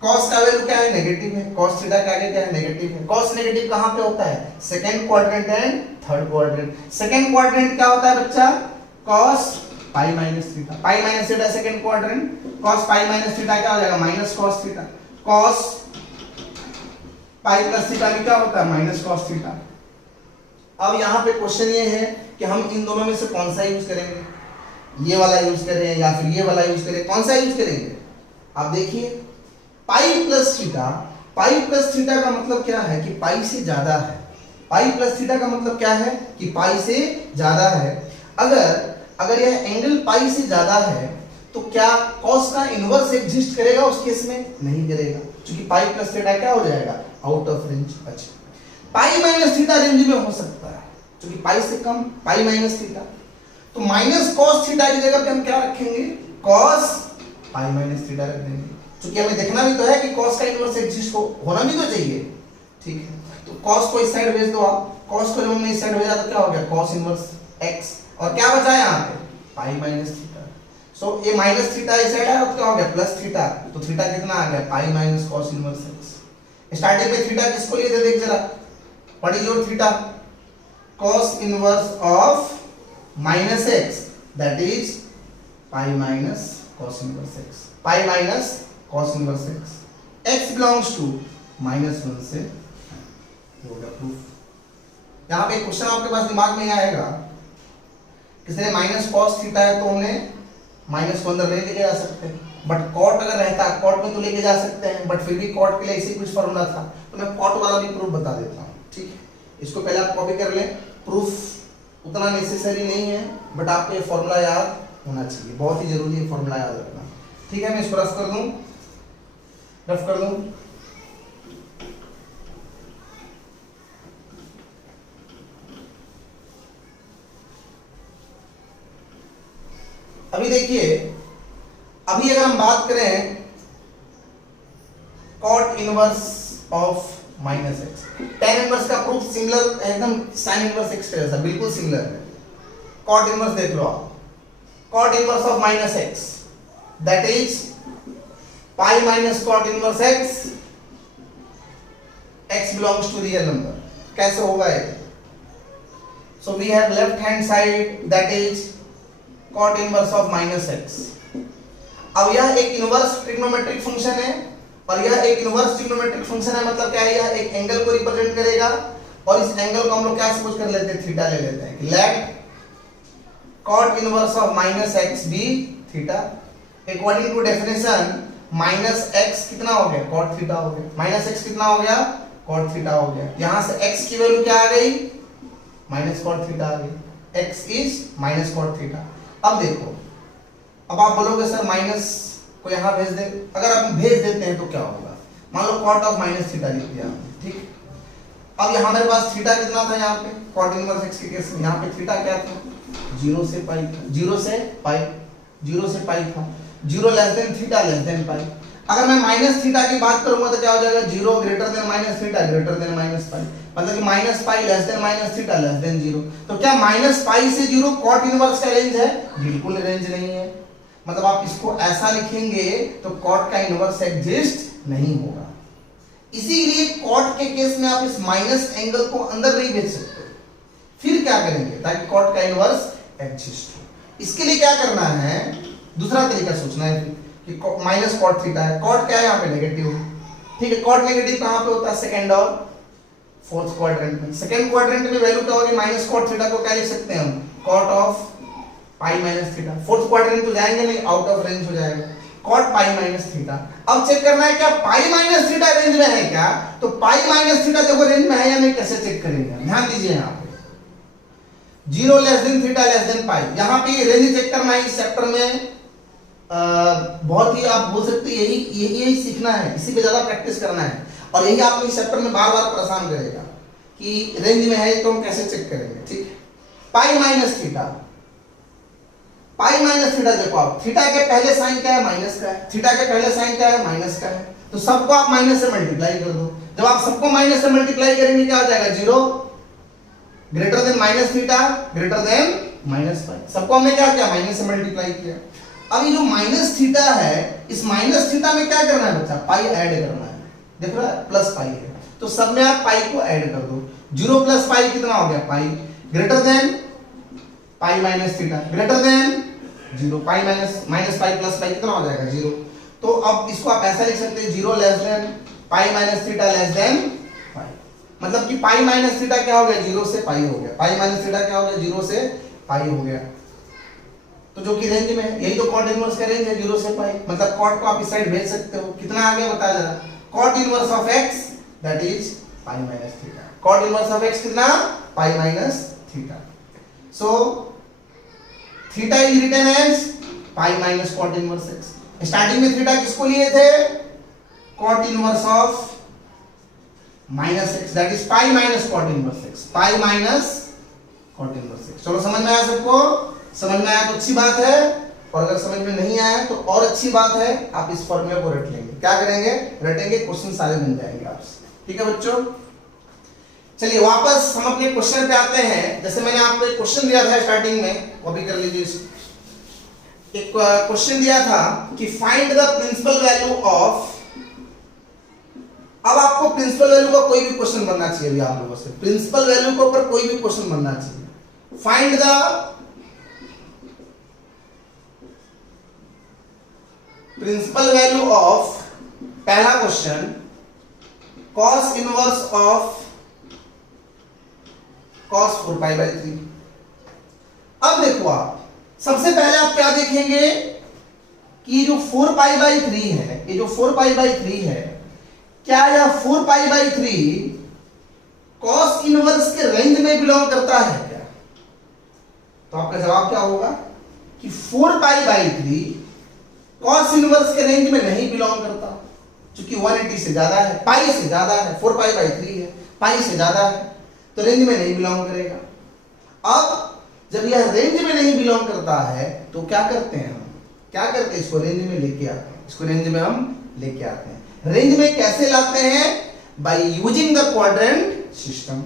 cos का वैल्यू क्या है, नेगेटिव है, cos थीटा का आगे क्या है, नेगेटिव है। cos नेगेटिव कहां पे होता है, second quadrant and third quadrant. Second quadrant क्या होता है बच्चा, cos पाई माइनस थीटा, पाई minus theta second quadrant, cos पाई माइनस थीटा क्या हो जाएगा, माइनस cos थीटा। cos पाई प्लस थीटा में क्या होता है माइनस कॉस थीटा। अब यहाँ पे क्वेश्चन ये है कि हम इन दोनों में से कौन सा यूज करेंगे, ये वाला यूज करें या फिर ये वाला यूज करें, कौन सा यूज करेंगे। आप देखिए पाई प्लस थीटा का मतलब क्या है कि पाई से ज्यादा है। पाई प्लस थीटा का मतलब क्या है कि पाई से ज्यादा है। अगर यह एंगल पाई से ज्यादा है तो क्या कॉस का इनवर्स एग्जिस्ट करेगा उस केस में, नहीं करेगा, क्योंकि पाई प्लस थीटा क्या हो जाएगा आउट ऑफ रेंज। अच्छा पाई माइनस थीटा रेंज में हो सकता है क्योंकि पाई से कम, पाई माइनस थीटा, तो माइनस कॉस थीटा की जगह पे हम क्या रखेंगे कॉस पाई माइनस थीटा रख देंगे, क्योंकि हमें देखना भी तो है कि कॉस का इनवर्स एग्जिस्ट होना भी तो चाहिए। ठीक है, तो कॉस को इस साइड भेज दो आप, कॉस को जब हमने इस साइड भेजा तो क्या हो गया कॉस इनवर्स x, और क्या बचा यहाँ पे पाई माइनस थीटा। सो ये माइनस थीटा इस साइड है तो क्या हो गया प्लस थीटा, तो थीटा कितना आ गया pi minus cos inverse x। Starting में थीटा किसको लिए थे देख जरा, what is your theta, cos inverse of minus x, that is pi minus cos inverse x, pi minus cos inverse x, x belongs to -1 से होगा proof. यहां पे क्वेश्चन आपके पास दिमाग में आएगा, किसी ने माइनस कॉस थीटा है तो हमने -1 अंदर लेके जा सकते हैं, बट कॉट अगर रहता कॉट में तो लेके जा सकते हैं, बट फिर भी कॉट के लिए ऐसे कुछ फॉर्मूला था तो मैं कॉट वाला भी प्रूफ बता देता हूं। ठीक है, इसको पहले आप कॉपी कर लें, प्रूफ उतना नेसेसरी नहीं है बट आपको ये फॉर्मूला याद होना चाहिए, बहुत ही जरूरी है फॉर्मूला याद रखना। ठीक है, मैं इसको रफ कर दूं। अभी देखिए, अभी अगर हम बात करें cot inverse of minus x, tan inverse का प्रूफ सिमिलर एकदम sin इनवर्स एक्स के जैसा बिल्कुल सिमिलर है। cot इनवर्स देख लो आप, cot inverse of minus x that is pi minus cot inverse x, x belongs to real number. कैसे होगा ये, so we have left hand side that is cot inverse of minus x. अब यह एक inverse trigonometric function है और यह एक इनवर्स ट्रिग्नोमेट्रिक फंक्शन है, मतलब क्या है, यह एक एंगल को रिप्रेजेंट करेगा और इस एंगल को हम लोग क्या सपोज कर लेते हैं थीटा ले लेते हैं कि let cot inverse of minus x be theta. According to definition minus x कितना हो गया cot थीटा हो गया, माइनस एक्स कितना हो गया cot थीटा हो गया। यहां से x की वैल्यू क्या आ गई माइनस cot थीटा आ गई, x is minus cot theta. अब देखो, अब आप बोलोगे सर माइनस को यहां भेज दे, अगर आप भेज देते हैं तो क्या होगा, मान लो cot ऑफ माइनस थीटा लिख दिया, ठीक। अब यहां मेरे पास थीटा कितना था, यहाँ पे cot इनवर्स x के केस में यहाँ पे थीटा क्या था 0 से पाई, 0 से पाई था, 0 less than theta less than pi. अगर मैं माइनस थीटा की बात करूंगा तो क्या हो जाएगा 0 greater than minus theta greater then minus pi, मतलब कि minus pi less than minus theta less then 0। तो क्या माइनस पाई से 0 cot इनवर्स का रेंज है, बिल्कुल रेंज नहीं है। मतलब आप इसको ऐसा लिखेंगे तो cot का इनवर्स एग्जिस्ट नहीं होगा। इसीलिए cot के केस में आप इस माइनस एंगल को अंदर नहीं भेज सकते। फिर क्या करेंगे ताकि cot का इनवर्स एग्जिस्ट हो, इसके लिए क्या करना है, दूसरा तरीका सोचना है कि माइनस cot थीटा है, cot क्या है यहाँ पे नेगेटिव, ठीक है। cot नेगेटिव कहाँ पे होता है सेकंड और फोर्थ क्वाड्रेंट में। सेकंड क्वाड्रेंट में वैल्यू क्या होगी माइनस cot थीटा को क्या लिख सकते हैं हम cot of pi minus theta. Fourth quadrant तो जाएंगे नहीं, आउट ऑफ रेंज हो जाएगा, cot पाई माइनस थीटा। अब चेक करना है क्या पाई माइनस थीटा रेंज में है क्या, तो पाई माइनस थीटा देखो रेंज में है या नहीं, कैसे चेक करेंगे, ध्यान दीजिए यहाँ पे 0 less than theta less than pi, यहाँ पे रेंज चेक करना है। इस चैप्टर में बहुत ही आप बोल सकते हैं यही सीखना है, इसी पे ज्यादा प्रैक्टिस करना है और यही आपको इस चैप्टर में बार बार परेशान करेगा कि रेंज में है तो हम कैसे चेक करेंगे, ठीक है। पाई माइनस थीटा देखो आप, थीटा के पहले साइन क्या है माइनस का है, थीटा के पहले साइन क्या है माइनस का है, तो सबको आप माइनस से मल्टीप्लाई कर दो। जब आप सबको माइनस से मल्टीप्लाई करेंगे क्या हो जाएगा 0 greater than minus theta greater then minus pi. सबको हमने क्या किया माइनस से मल्टीप्लाई किया। अब ये जो माइनस थीटा है, इस माइनस थीटा में क्या करना है बच्चा, पाई ऐड करना है, देख रहा है प्लस पाई है, तो सब में आप पाई को ऐड कर दो। 0 प्लस पाई कितना हो गया pi, greater than pi minus theta greater than 0, pi minus pi plus pi कितना हो जाएगा 0। तो अब इसको आप ऐसा लिख सकते हैं 0 less than pi minus theta less then मतलब कि पाई माइनस थीटा क्या हो गया, 0 से पाई हो गया। पाई माइनस थीटा क्या हो गया, 0 से पाई हो गया। तो जो कि रेंज में है, यही तो कॉट इनवर्स का रेंज है, 0 से पाई। मतलब कॉट को आप इस साइड भेज सकते हो। कितना आ गया बता जरा, cot inverse of x that is pi minus theta. Cot inverse of x कितना, pi minus theta. So theta is written as pi minus cot inverse x। Starting में थीटा किसको लिए थे, cot inverse of minus x that is pi minus cot inverse x, pi minus cot inverse x। चलो समझ में आया सबको, समझ में आया तो अच्छी बात है, और अगर समझ में नहीं आया तो और अच्छी बात है, आप इस फॉर्मूले को रट लेंगे। क्या करेंगे, रटेंगे, क्वेश्चन सारे बन जाएंगे आपसे। ठीक है बच्चों, चलिए वापस हम अपने क्वेश्चन पे आते हैं। जैसे मैंने आपको एक क्वेश्चन दिया था स्टार्टिंग में, वो भी कर लीजिए। एक क्वेश्चन दिया था कि find the principal value of, अब आपको प्रिंसिपल वैल्यू का कोई भी क्वेश्चन बनना चाहिए अभी आप लोगों से, प्रिंसिपल वैल्यू के ऊपर कोई भी क्वेश्चन बनना चाहिए। Find the principal value of, पहला question, cos inverse of cos 4 pi by 3। अब देखो आप सबसे पहले आप क्या देखेंगे कि जो 4 पाई बाई 3 है, ये जो 4 पाई बाई 3 है, क्या यह 4 पाई बाई 3 cos इनवर्स के रेंज में बिलोंग करता है क्या? तो आपका जवाब क्या होगा कि 4 पाई बाई 3 cos इनवर्स के रेंज में नहीं बिलोंग करता, क्योंकि 180 से ज्यादा है, पाई से ज्यादा है, 4 पाई बाई 3 है, पाई से ज्यादा है, तो रेंज में नहीं बिलोंग करेगा। अब जब यह रेंज में नहीं बिलोंग करता है तो क्या करते हैं हम, क्या करते हैं, इसको रेंज में लेके आते हैं, इसको रेंज में हम लेके आते हैं। रेंज में कैसे लाते हैं, bye using the quadrant system.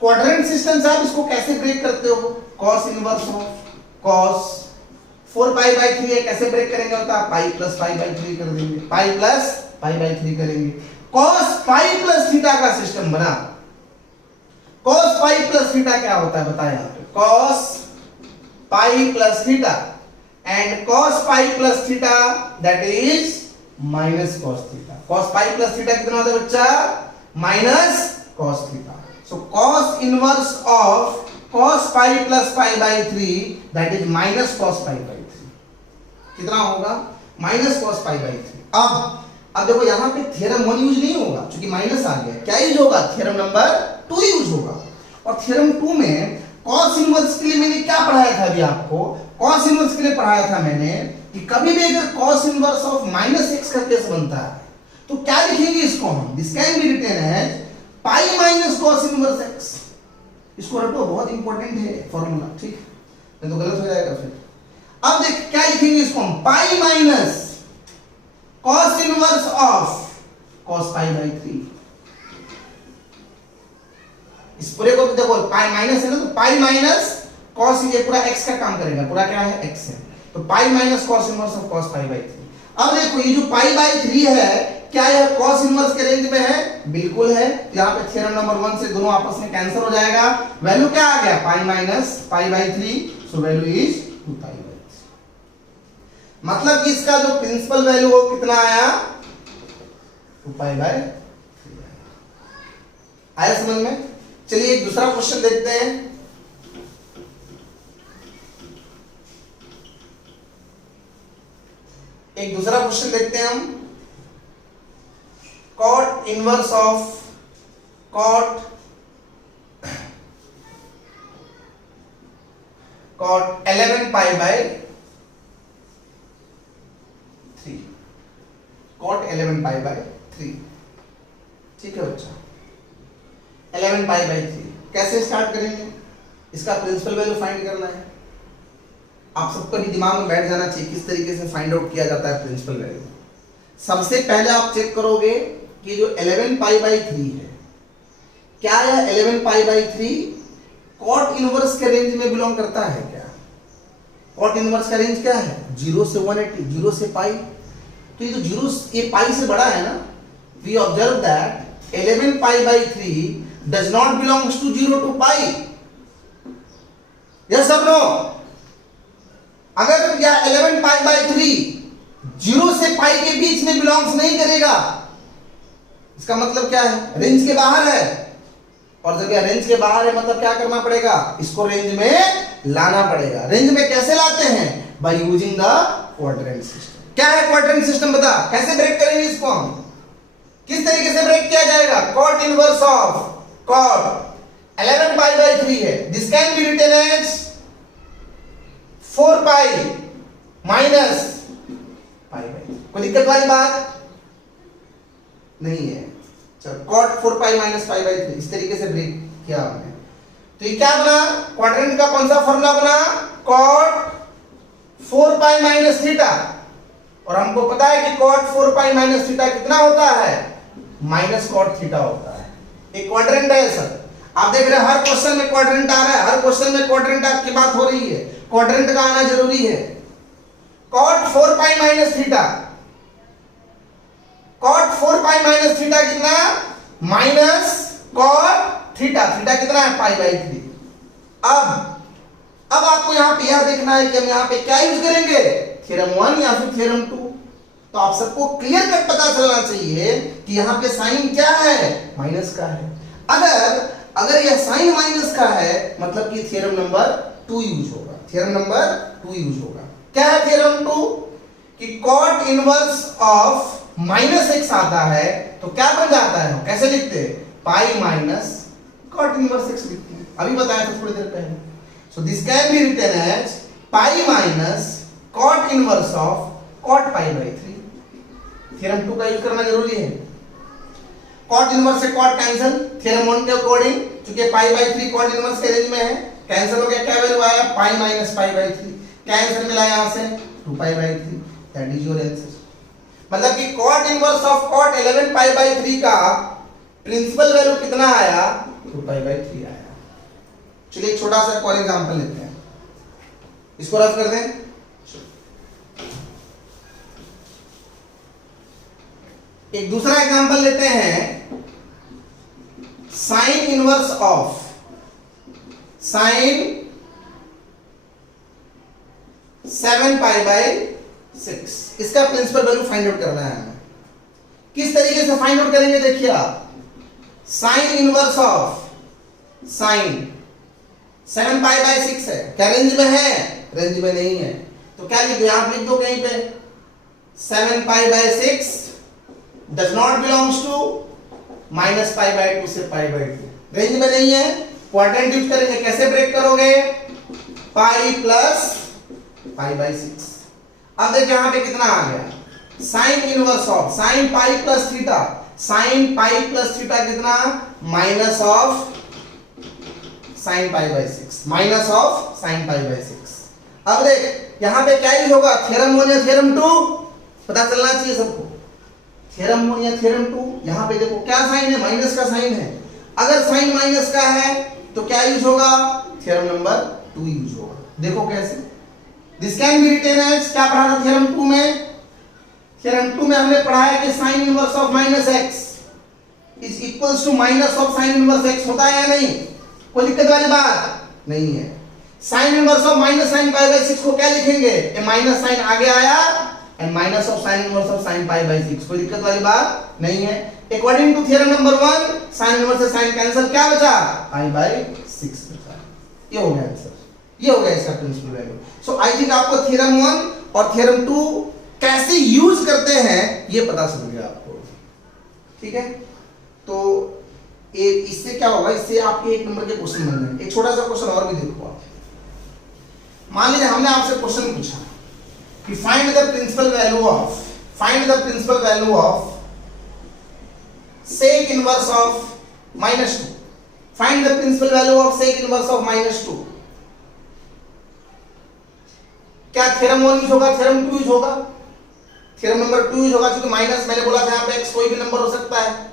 Quadrant system से आप इसको कैसे ब्रेक करते हो, cos inverse of cos 4 pi by 3 है, कैसे ब्रेक करेंगे, होता है पाई प्लस पाई बाई 3 कर देंगे, पाई प्लस पाई बाई 3 करेंगे। cos पाई प्लस थीटा का सिस्टम बना। cos पाई प्लस थीटा क्या होता है बताएं यहां पे, cos pi plus theta and cos pi plus theta that is minus cos theta. cos pi plus theta कितना होता है बच्चा, minus cos theta. So cos inverse of cos pi plus pi by 3 that is minus cos pi by 3। कितना होगा, minus cos pi by 3। अब देखो यहां पे थ्योरम 1 यूज नहीं होगा, क्योंकि माइनस आ गया, क्या यूज होगा, थ्योरम नंबर 2 यूज होगा। और थ्योरम 2 में cos इनवर्स के लिए मैंने क्या पढ़ाया था, अभी आपको cos इनवर्स के लिए पढ़ाया था मैंने कि कभी भी अगर cos inverse of minus x का केस बनता है तो क्या लिखेंगे इसको हम, this can be written as pi minus cos inverse x। इसको रटो, बहुत इंपॉर्टेंट है फॉर्मूला, ठीक, नहीं तो गलत हो जाएगा फिर। अब देख क्या लिखेंगे इसको हम, pi minus cos inverse of cos pi by 3। इस पूरे को देखो पाई माइनस है ना, तो पाई माइनस cos, ये पूरा x का काम करेगा, पूरा क्या है x है, तो पाई minus cos inverse of cos pi by 3। अब देखो ये जो पाई बाई 3 है, क्या यह cos इनवर्स के रेंज में है, बिल्कुल है। यहाँ पे थ्योरम नंबर 1 से दोनों आपस में कैंसिल हो जाएगा, वैल्यू क्या आ गया, pi minus pi by 3, so value is 2 pi by 3। मतलब कि इसका जो प्रिंसिपल वैल्यू हो कितना आया, 2 पाई बाई 3 आया समझ में। चलिए एक दूसरा क्वेश्चन देखते हैं। एक दूसरा क्वेश्चन देखते हैं हम, cot inverse of cot 11 pi by 3, cot 11 pi by 3। ठीक है बच्चा, 11 पाई बाई 3 कैसे स्टार्ट करेंगे, इसका प्रिंसिपल वैल्यू फाइंड करना है। आप सबको भी दिमाग में बैठ जाना चाहिए किस तरीके से फाइंड आउट किया जाता है प्रिंसिपल वैल्यू। सबसे पहले आप चेक करोगे कि जो 11 पाई बाई 3 है, क्या यह 11 पाई बाई 3 cot इनवर्स के रेंज में बिलोंग करता है क्या? cot इनवर्स का रेंज क्या है, 0 से 180, 0 से पाई, तो ये तो 0 ये पाई से बड़ा है ना। We observe that 11 pi by 3 does not belongs to 0 to pi, yes or no? अगर यह 11 पाई बाई 3 0 से पाई के बीच में बिलोंग्स नहीं करेगा, इसका मतलब क्या है, रेंज के बाहर है। और जब यह रेंज के बाहर है मतलब क्या करना पड़ेगा, इसको रेंज में लाना पड़ेगा। रेंज में कैसे लाते हैं, bye using the quadrant system. क्या है क्वाड्रेंट सिस्टम बता, कैसे ब्रेक करेंगे इसको हम, किस तरीके से ब्रेक किया जाएगा। Cot inverse of cot 11 pi by 3 है, this can be written as 4 pi minus pi by. कोई दिक्कत वाली बात नहीं है। चलो cot 4 pi minus pi by 3 इस तरीके से ब्रेक किया हमने। तो ये क्या बना, क्वाड्रेंट का कौन सा फॉर्मूला बना, कॉट 4 पाई माइनस थीटा। और हमको पता है कि कॉट 4 पाई माइनस थीटा कितना होता है, माइनस कॉट थीटा होता है। एक क्वाड्रेंट है सर, आप देख रहे हैं हर क्वेश्चन में क्वाड्रेंट आ रहा है, हर क्वेश्चन में क्वाड्रेंट की बात हो रही है, क्वाड्रेंट का आना जरूरी है। Cot 4 pi minus theta, cot 4 pi minus theta कितना, माइनस कॉट थीटा, थीटा कितना है पाई बाई 3। अब आपको यहां पे यह देखना है कि हम यहां पे क्या यूज करेंगे, थ्योरम 1 या फिर थ्योरम 2। तो आप सबको क्लियर कट पता चलना चाहिए कि यहां पे साइन क्या है, माइनस का है। अगर यह साइन माइनस का है मतलब कि थ्योरम नंबर 2 यूज होगा, थ्योरम नंबर 2 यूज होगा। क्या है थ्योरम 2, कि cot inverse of minus x आता है तो क्या बन जाता है, कैसे लिखते हैं, pi minus cot inverse x लिखते हैं, अभी बताया था थोड़ी देर पहले। So this can be written as pi minus cot inverse of cot pi by 3। Theorem 2 का यूज करना जरूरी है। कॉट इनवर्स से कॉट कैंसिल, थ्योरम 1 के अकॉर्डिंग, क्योंकि पाई बाई 3 कॉट इनवर्स के रेंज में है, कैंसिल हो गया, क्या वैल्यू आया, pi minus pi by 3, cancel मिला यहां से 2 pi by 3, that is your answer. मतलब कि cot inverse of cot 11 pi by 3 का प्रिंसिपल वैल्यू कितना आया, 2 पाई बाई 3 आया। चलिए एक छोटा सा और एग्जांपल लेते हैं, इसको रफ कर दें। एक दूसरा एग्जांपल लेते हैं, sign inverse of sine 7 pi by 6, इसका प्रिंसिपल वैल्यू फाइंड आउट करना है हमें। किस तरीके से फाइंड आउट करेंगे, देखिए आप, sign inverse of sine 7 pi by 6 है, क्या रेंज में है, रेंज में नहीं है, तो क्या लिख दो, आप लिख दो कहीं पे 7 pi by 6 does not belongs to minus pi by 2 से पाई बाई 2, रेंज में नहीं है। क्वाड्रेंट यूज करेंगे, कैसे ब्रेक करोगे, पाई प्लस पाई बाई 6। अब देखिए यहां पे कितना आ गया, sine inverse of sine pi plus theta, sine pi plus theta कितना, minus of sine pi by 6, minus of sine pi by 6। अब देख यहां पे क्या यूज होगा, थ्योरम 1 या थ्योरम 2, पता चलना चाहिए सबको, थ्योरम 1 या थ्योरम 2। यहां पे देखो क्या साइन है, माइनस का साइन है, अगर साइन माइनस का है तो क्या यूज होगा, थ्योरम नंबर 2 यूज होगा। देखो कैसे, this can be written as, क्या पढ़ा था थ्योरम 2 में, थ्योरम 2 में हमने पढ़ा है कि sine inverse of minus x is equals to minus of sine inverse x, होता है या नहीं, कोई दिक्कत वाली बात नहीं है। Sine inverse of minus sine pi by 6 को क्या लिखेंगे, ये माइनस साइन आगे आया and minus of sine inverse of sine pi by 6, कोई दिक्कत वाली बात नहीं है। According to theorem number 1, sine inverse से साइन कैंसिल, क्या बचा, पाई बाई 6 बचा। ये हो गया आंसर, ये हो गया इसका principal value. So I think आपको थ्योरम 1 और थ्योरम 2 कैसे यूज करते हैं ये पता चल गया आपको, ठीक है। तो इससे क्या होगा, इससे आपके 1 नंबर के क्वेश्चन बन जाएंगे। एक छोटा सा क्वेश्चन और भी देखो आप, मान लीजिए हमने आपसे क्वेश्चन पूछा कि find the principal value of sec inverse of minus 2, find the principal value of sec inverse of minus 2। क्या थ्योरम 1 यूज होगा, थ्योरम 2 यूज होगा, थ्योरम नंबर 2 यूज होगा, क्योंकि माइनस मैंने बोला था यहाँ पे x कोई भी नंबर हो सकता है।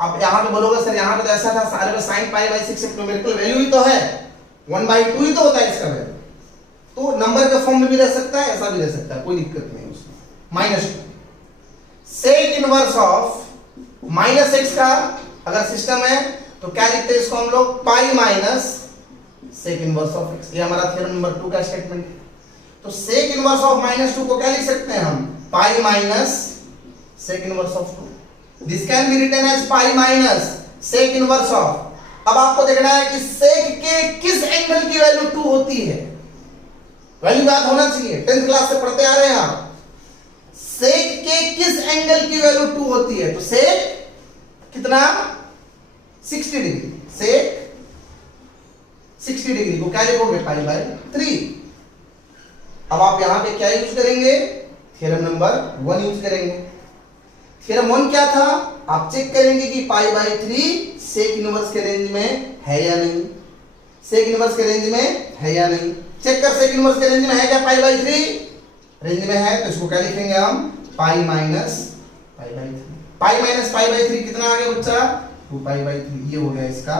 अब यहाँ पे बोलोगे सर यहाँ पे तो ऐसा था सारे में sin पाई बाई 6 एक न्यूमेरिकल वैल्यू ही तो है, 1/2 ही तो होता है इसका वैल्यू, तो नंबर के फॉर्म में भी रह सकता है, ऐसा भी रह सकता है, कोई दिक्कत नहीं उसमें। Minus 2 sec inverse of minus x का अगर सिस्टम है तो क्या लिखते हैं इसको हम लोग, pi minus sec inverse of x. ये हमारा थ्योरम नंबर 2 का स्टेटमेंट है। तो सेक इनवर्स ऑफ माइनस 2 को क्या लिख सकते हैं हम, pi minus sec inverse of 2। This can be written as pi minus sec inverse of अब आपको देखना है कि सेक के किस एंगल की वैल्यू 2 होती है। वैल्यू याद होना चाहिए, 10th क्लास से पढ़ते आ रहे हैं आप। सेक के किस एंगल की वैल्यू 2 होती है? तो सेक कितना? 60 डिग्री। सेक 60 डिग्री को क्या लिखोगे? पाई बाय 3। अब आप यहां पे क्या यूज करेंगे? थ्योरम नंबर 1 यूज करेंगे। थ्योरम 1 क्या था? आप चेक करेंगे कि पाई बाय 3 सेक इनवर्स के रेंज में है या नहीं। सेक इनवर्स के रेंज में है या नहीं, चेक कर। सेक इनवर्स के रेंज में है क्या? पाई बाय 3 रेंज में है, तो इसको क्या लिखेंगे हम? Pi minus pi by 3। Pi minus pi by 3 कितना आ गया बच्चा? 2 पाई बाय 3। ये हो गया इसका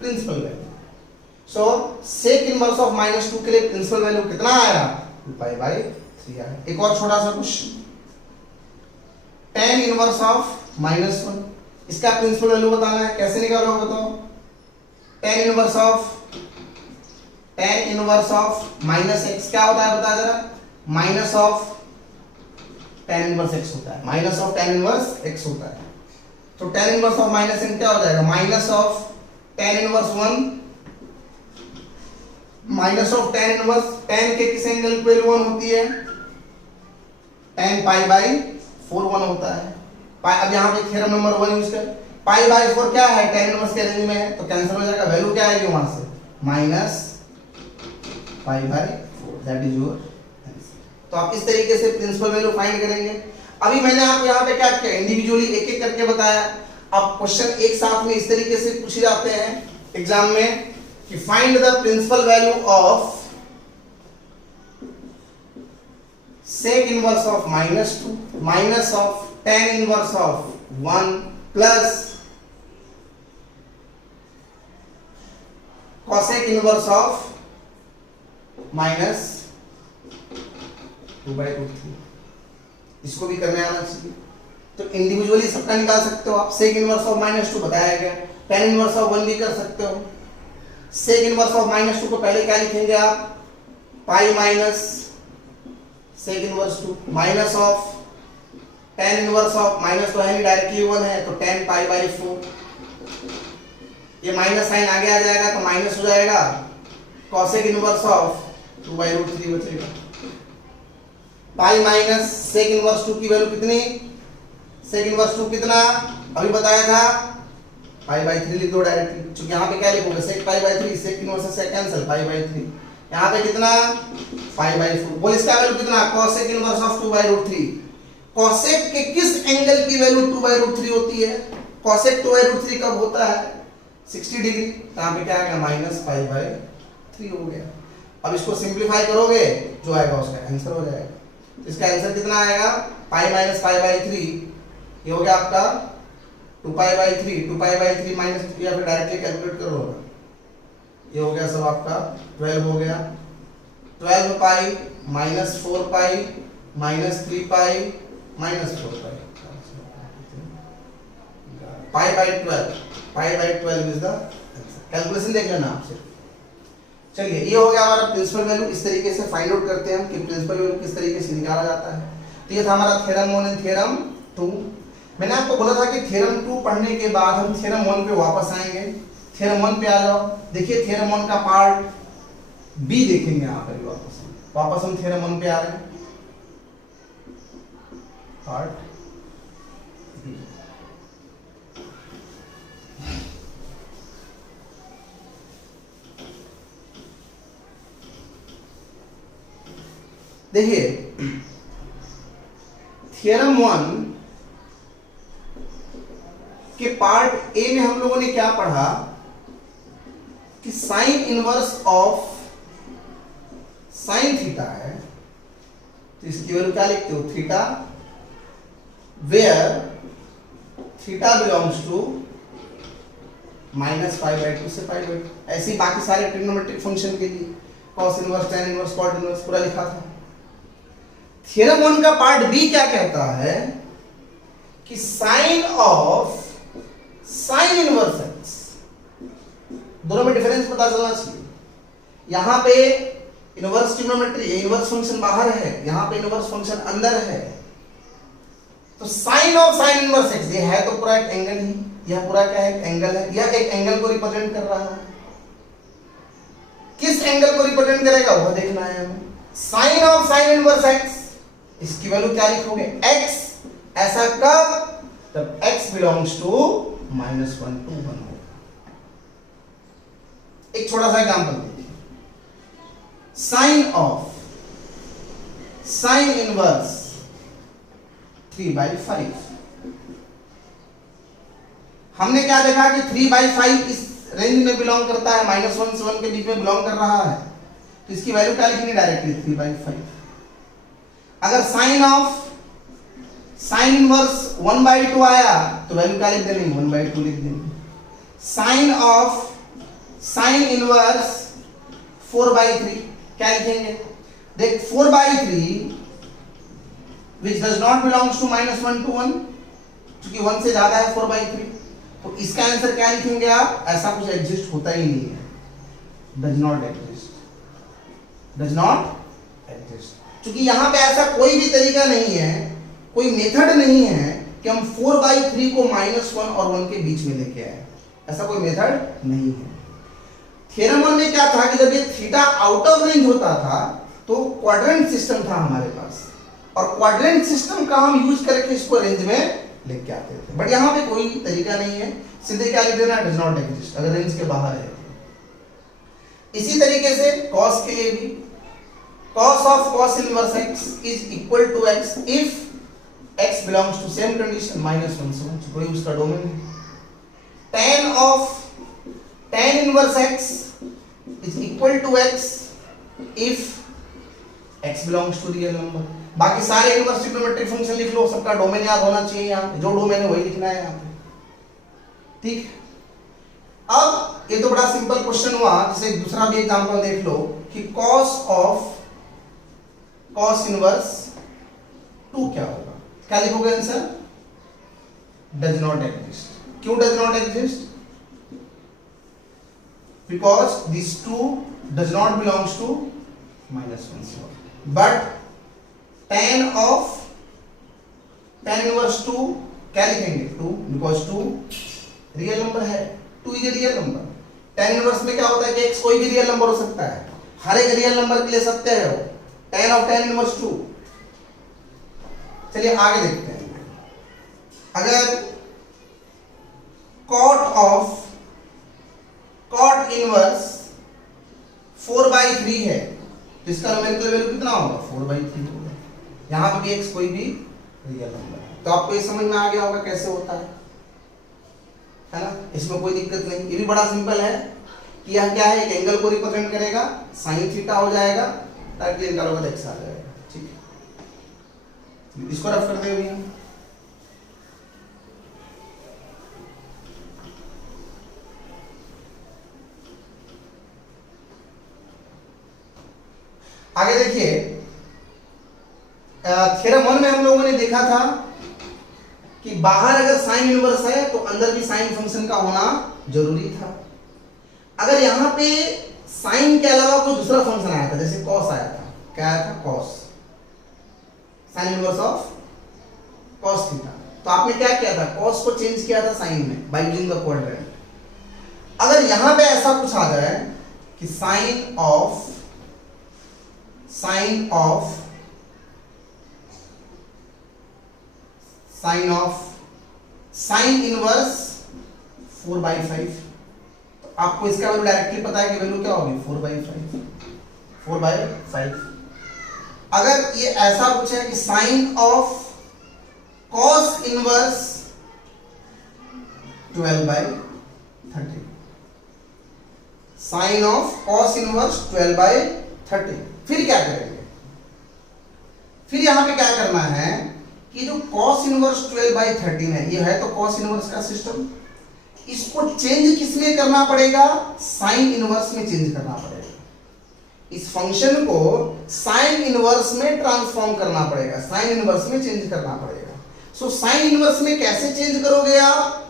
principal value. So sec inverse of -2 के लिए प्रिंसिपल वैल्यू कितना आया? 2 पाई बाय 3 आया। एक और छोटा सा क्वेश्चन, tan इनवर्स ऑफ -1, इसका प्रिंसिपल वैल्यू बताना है। कैसे निकालोगे बताओ? tan इनवर्स ऑफ -x क्या होता है बता जरा? Minus of tan inverse x होता है। Minus of tan inverse x होता है। तो tan इनवर्स ऑफ -n क्या हो जाएगा? Minus of tan inverse 1 minus of tan inverse. tan के किस एंगल पे वैल्यू 1 होती है? tan पाई बाय 4 1 होता है। अब यहां पे थ्योरम नंबर 1 यूज कर। पाई बाय 4 क्या है? tan इनवर्स के रेंज में है, तो कैंसिल हो जाएगा। वैल्यू क्या आएगी वहां से? Minus pi bye 4, that is your. तो आप इस तरीके से प्रिंसिपल वैल्यू फाइंड करेंगे। अभी मैंने आपको यहाँ पे क्या किया? इंडिविजुअली एक एक करके बताया। अब क्वेश्चन एक साथ में इस तरीके से पूछे जाते हैं एग्जाम में कि find the principal value of sec inverse of -2 minus of tan inverse of 1 plus cosec inverse of -2/√3। इसको भी करने आना चाहिए। तो इंडिविजुअली सबका निकाल सकते हो आप। सेक इनवर्स ऑफ -2 बताया गया, tan इनवर्स ऑफ 1 भी कर सकते हो। सेक इनवर्स ऑफ -2 को पहले क्या लिखेंगे आप? Pi minus sec inverse 2 minus of tan inverse of minus तो है नहीं, डायरेक्टली 1 है, तो tan पाई बाय 4। ये माइनस साइन आगे आ जाएगा तो माइनस हो जाएगा। cosec इनवर्स ऑफ 2/√3 बचेगा। पाई माइनस सेक इनवर्स 2 की वैल्यू कितनी? सेक इनवर्स 2 कितना अभी बताया था? पाई बाय 3 लिख दो डायरेक्टली, क्योंकि यहाँ पे क्या लिखोगे? सेक पाई बाय 3, सेक इनवर्स से कैंसिल, पाई बाय 3। यहाँ पे कितना? Pi by 4। बोल इसका वैल्यू कितना? cosec inverse of 2/√3। cosec के किस एंगल की वैल्यू 2/√3 होती है? cosec 2/√3 कब होता है? 60 डिग्री। यहाँ पे क्या आएगा? माइनस पाई बाय 3 हो गया। अब इसको सिंप्लीफाई करोगे, जो आएगा उसका आंसर हो जाएगा। तो इसका आंसर कितना आएगा? पाई माइनस पाई बाय 3, ये हो गया आपका 2 पाई बाय 3। 2 पाई बाय 3 माइनस, या फिर डायरेक्टली कैलकुलेट कर लो। ये हो गया सब आपका 12 हो गया। 12 pi minus 4 pi minus 3 pi minus 4 pi, pi by 12। Pi by 12 is the answer. Calculation देख लेना आप सिर्फ। चलिए, ये हो गया हमारा प्रिंसिपल वैल्यू। इस तरीके से फाइंड आउट करते हैं हम कि प्रिंसिपल वैल्यू किस तरीके से निकाला जाता है। तो ये था हमारा थ्योरम 1 एंड थ्योरम 2। मैंने आपको बोला था कि थ्योरम 2 पढ़ने के बाद हम थ्योरम 1 पे वापस आएंगे। थ्योरम 1 पे आ जाओ। देखिए थ्योरम 1 का पार्ट बी देखेंगे यहाँ पर वापस हम थ्योरम 1 पे आ रहे हैं। पार्ट बी, देखिए थ्योरम 1 के पार्ट ए में हम लोगों ने क्या पढ़ा कि sine inverse of sine theta है, तो इसकी वैल्यू क्या लिखते हो? Theta, where theta belongs to -π/2 से π/2। ऐसे ही बाकी सारे ट्रिग्नोमेट्रिक फंक्शन के लिए cos inverse, tan inverse, cot inverse पूरा लिखा था। थ्योरम 1 का पार्ट बी क्या कहता है कि sine of sine inverse x, दोनों में डिफरेंस पता चलना चाहिए। यहां पे इनवर्स ट्रिग्नोमेट्री, इनवर्स फंक्शन बाहर है, यहां पे इनवर्स फंक्शन अंदर है। तो sine of sine inverse x, ये है तो पूरा एक एंगल ही, यह पूरा क्या है, एंगल है, यह एक एंगल को रिप्रेजेंट कर रहा है। किस एंगल को रिप्रेजेंट करेगा वह देखना है हमें। Sine of sine inverse x, इसकी वैल्यू क्या लिखोगे, एक्स। ऐसा कब, तब x बिलोंग्स टू -1 to 1 होगा। एक छोटा सा एग्जांपल देखिए, साइन ऑफ साइन इनवर्स 3/5। हमने क्या देखा कि 3/5 इस रेंज में बिलोंग करता है, -1 से 1 के बीच में बिलोंग कर रहा है, तो इसकी वैल्यू क्या लिखेंगे, डायरेक्टली 3/5। अगर साइन ऑफ साइन इनवर्स 1/2 आया तो वैल्यू क्या लिख देंगे, 1/2 लिख देंगे। साइन ऑफ साइन इनवर्स 4/3 क्या लिखेंगे, देख 4/3 which does not belongs to -1 to 1, क्योंकि 1 से ज्यादा है 4/3, तो इसका आंसर क्या लिखेंगे आप, ऐसा कुछ एग्जिस्ट होता ही नहीं है, does not exist, does not exist. क्योंकि यहां पे ऐसा कोई भी तरीका नहीं है, कोई मेथड नहीं है कि हम 4/3 को -1 और 1 के बीच में लेके आए, ऐसा कोई मेथड नहीं है। थ्योरम 1 में क्या था कि जब ये थीटा आउट ऑफ रेंज होता था तो क्वाड्रेंट सिस्टम था हमारे पास, और क्वाड्रेंट सिस्टम का हम यूज करके इसको रेंज में लेके आते थे। बट यहाँ पे कोई तरीका नहीं है, सीधे क्या लिख देना, डज नॉट एग्जिस्ट, अगर रेंज के बाहर है। इसी तरीके से कॉस के लिए भी, cos of cos inverse x is equal to x if x belongs to same condition -1 से 1, कोई उसका डोमेन है। tan of tan inverse x is equal to x if x belongs to real number। बाकी सारे inverse trigonometric function लिख लो, सबका domain याद होना चाहिए, यहाँ पे जो डोमेन है वही लिखना है यहाँ पे, ठीक। अब ये तो बड़ा सिंपल क्वेश्चन हुआ, जैसे दूसरा भी एग्जांपल देख लो कि cos of cos इनवर्स 2 क्या होगा, क्या लिखोगे आंसर, डज नॉट एग्जिस्ट। क्यों does not exist, because this 2 does not belongs to -1 but tan of tan inverse 2 क्या लिखेंगे, 2, बिकॉज 2 रियल नंबर है, 2 is a real number. tan inverse में क्या होता है कि x कोई भी रियल नंबर हो सकता है, हर एक रियल नंबर के लिए सत्य है वो, tan of tan इनवर्स 2। चलिए आगे देखते हैं, अगर cot इनवर्स 4/3 है तो इसका न्यूमेरिकल वैल्यू कितना होगा, 4/3 होगा। यहां पे भी x कोई भी रियल नंबर है, तो आपको ये समझ में आ गया होगा कैसे होता है ना, इसमें कोई दिक्कत नहीं। ये भी बड़ा सिंपल है कि यह क्या है, एक एंगल को रिप्रेजेंट करेगा, साइन थीटा हो जाएगा, ताकि निकालोगे तो x आ जाएगा, ठीक है। इसको रफ कर देंगे हम, आगे देखिए, थ्योरम 1 में हम लोगों ने देखा था कि बाहर अगर साइन इनवर्स है तो अंदर भी साइन फंक्शन का होना जरूरी था। अगर यहां पे साइन के अलावा कोई दूसरा फंक्शन आया था, जैसे कॉस आया था, क्या आया था, cos, sign inverse of cos theta, तो आपने क्या किया था, कॉस को चेंज किया था साइन में बाय यूजिंग द क्वाड्रेंट। अगर यहां पे ऐसा कुछ आ जाए कि साइन ऑफ साइन इनवर्स 4/5, तो आपको इसका वैल्यू डायरेक्टली पता है कि वैल्यू क्या होगी, 4/5। अगर ये ऐसा कुछ है कि sine of cos inverse 12/30, sine of cos inverse 12/30, फिर क्या करेंगे, फिर यहां पे क्या करना है कि जो cos इनवर्स 12/13 है, ये है तो cos इनवर्स का सिस्टम, इसको चेंज किस में करना पड़ेगा, साइन इनवर्स में चेंज करना पड़ेगा। इस फंक्शन को साइन इनवर्स में ट्रांसफॉर्म करना पड़ेगा, साइन इनवर्स में चेंज करना पड़ेगा। सो साइन इनवर्स में कैसे चेंज करोगे आप,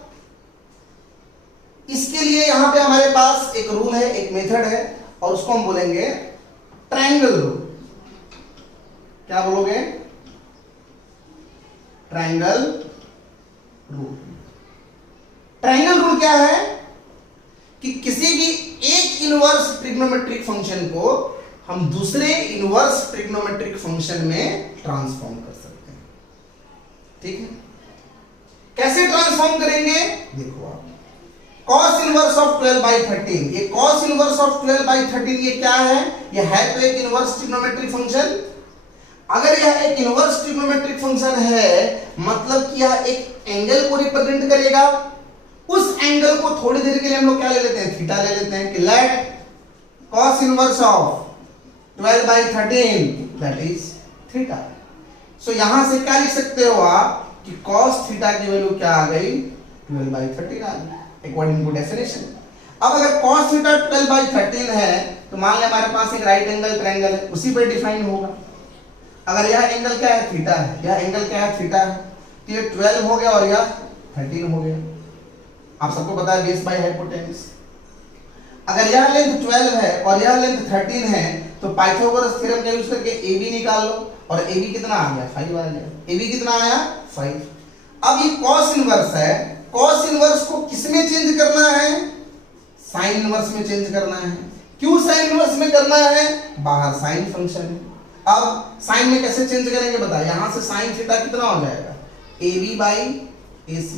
इसके लिए यहां पे हमारे पास एक रूल है, एक मेथड है, और उसको हम बोलेंगे ट्रायंगल रूल। क्या बोलोगे, ट्रायंगल रूल। ट्रायंगल रूल क्या है कि किसी भी एक इनवर्स ट्रिग्नोमेट्रिक फंक्शन को हम दूसरे इनवर्स ट्रिग्नोमेट्रिक फंक्शन में ट्रांसफॉर्म कर सकते हैं। ठीक है, कैसे ट्रांसफॉर्म करेंगे? देखो आप, cos इनवर्स ऑफ 12/13, ये cos इनवर्स ऑफ 12/13 ये क्या है? ये है तो एक इनवर्स ट्रिग्नोमेट्रिक फंक्शन। अगर यह एक इनवर्स ट्रिग्नोमेट्रिक फंक्शन है, मतलब कि यह एक एंगल को रिप्रेजेंट करेगा। उस एंगल को थोड़ी देर के लिए हम लोग क्या ले लेते हैं? थीटा ले लेते हैं कि let cos inverse of 12/13 that is theta. So यहां से क्या लिख सकते हो आप कि cos थीटा की वैल्यू क्या आ गई? 12/13 आ गई अकॉर्डिंग टू डेफिनेशन। अब अगर cos थीटा 12/13 है तो मान ले हमारे पास एक राइट एंगल ट्रायंगल है, उसी पे डिफाइन होगा। अगर यह एंगल क्या है? थीटा है। यह एंगल क्या है? थीटा है। तो ये 12 हो गया और यह 13 हो गया। आप सबको पता है बेस बाय हाइपोटेन्यूज। अगर यह लेंथ 12 है और यह लेंथ 13 है तो पाइथागोरस थ्योरम का यूज करके AB निकाल लो, और AB कितना आ गया? 5 आ गया। AB कितना आया? 5। अब ये cos इनवर्स है, cos इनवर्स को किस में चेंज करना है? sin इनवर्स में चेंज करना है। क्यों sin इनवर्स में करना है? बाहर sin फंक्शन है। अब sin में कैसे चेंज करेंगे बता। यहां से sin थीटा कितना हो जाएगा? AB/AC।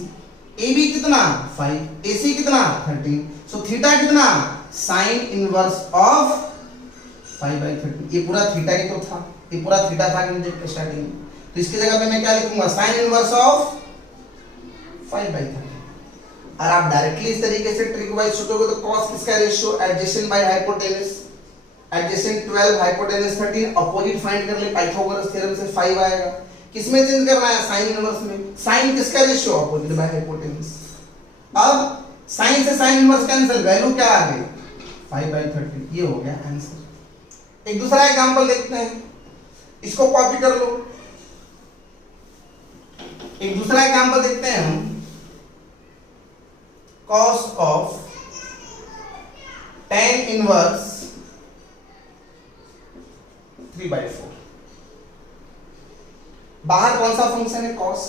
AB कितना? 5। AC कितना? 13। सो थीटा कितना? sin inverse of 5/13। ये पूरा थीटा ही तो था, ये पूरा थीटा था कि मुझे स्टार्टिंग में। तो इसकी जगह पे मैं क्या लिखूंगा? sin inverse of 5/13। और आप डायरेक्टली इस तरीके से ट्रिक वाइज सोचोगे तो cos किसका ratio? Adjacent by hypotenuse. Adjacent 12, hypotenuse 13, opposite find कर ले पाइथागोरस थ्योरम से 5 आएगा। किसमें चेंज करना है? sin इनवर्स में। sin किसका रेशियो? Opposite by hypotenuse. अब sin से sin इनवर्स कैंसिल, वैल्यू क्या आ गई? 5/13। ये हो गया आंसर। एक दूसरा एग्जांपल देखते हैं, इसको कॉपी कर लो। एक दूसरा एग्जांपल देखते हैं हम, cos ऑफ tan इनवर्स 3/4। बाहर कौन सा फंक्शन है? cos।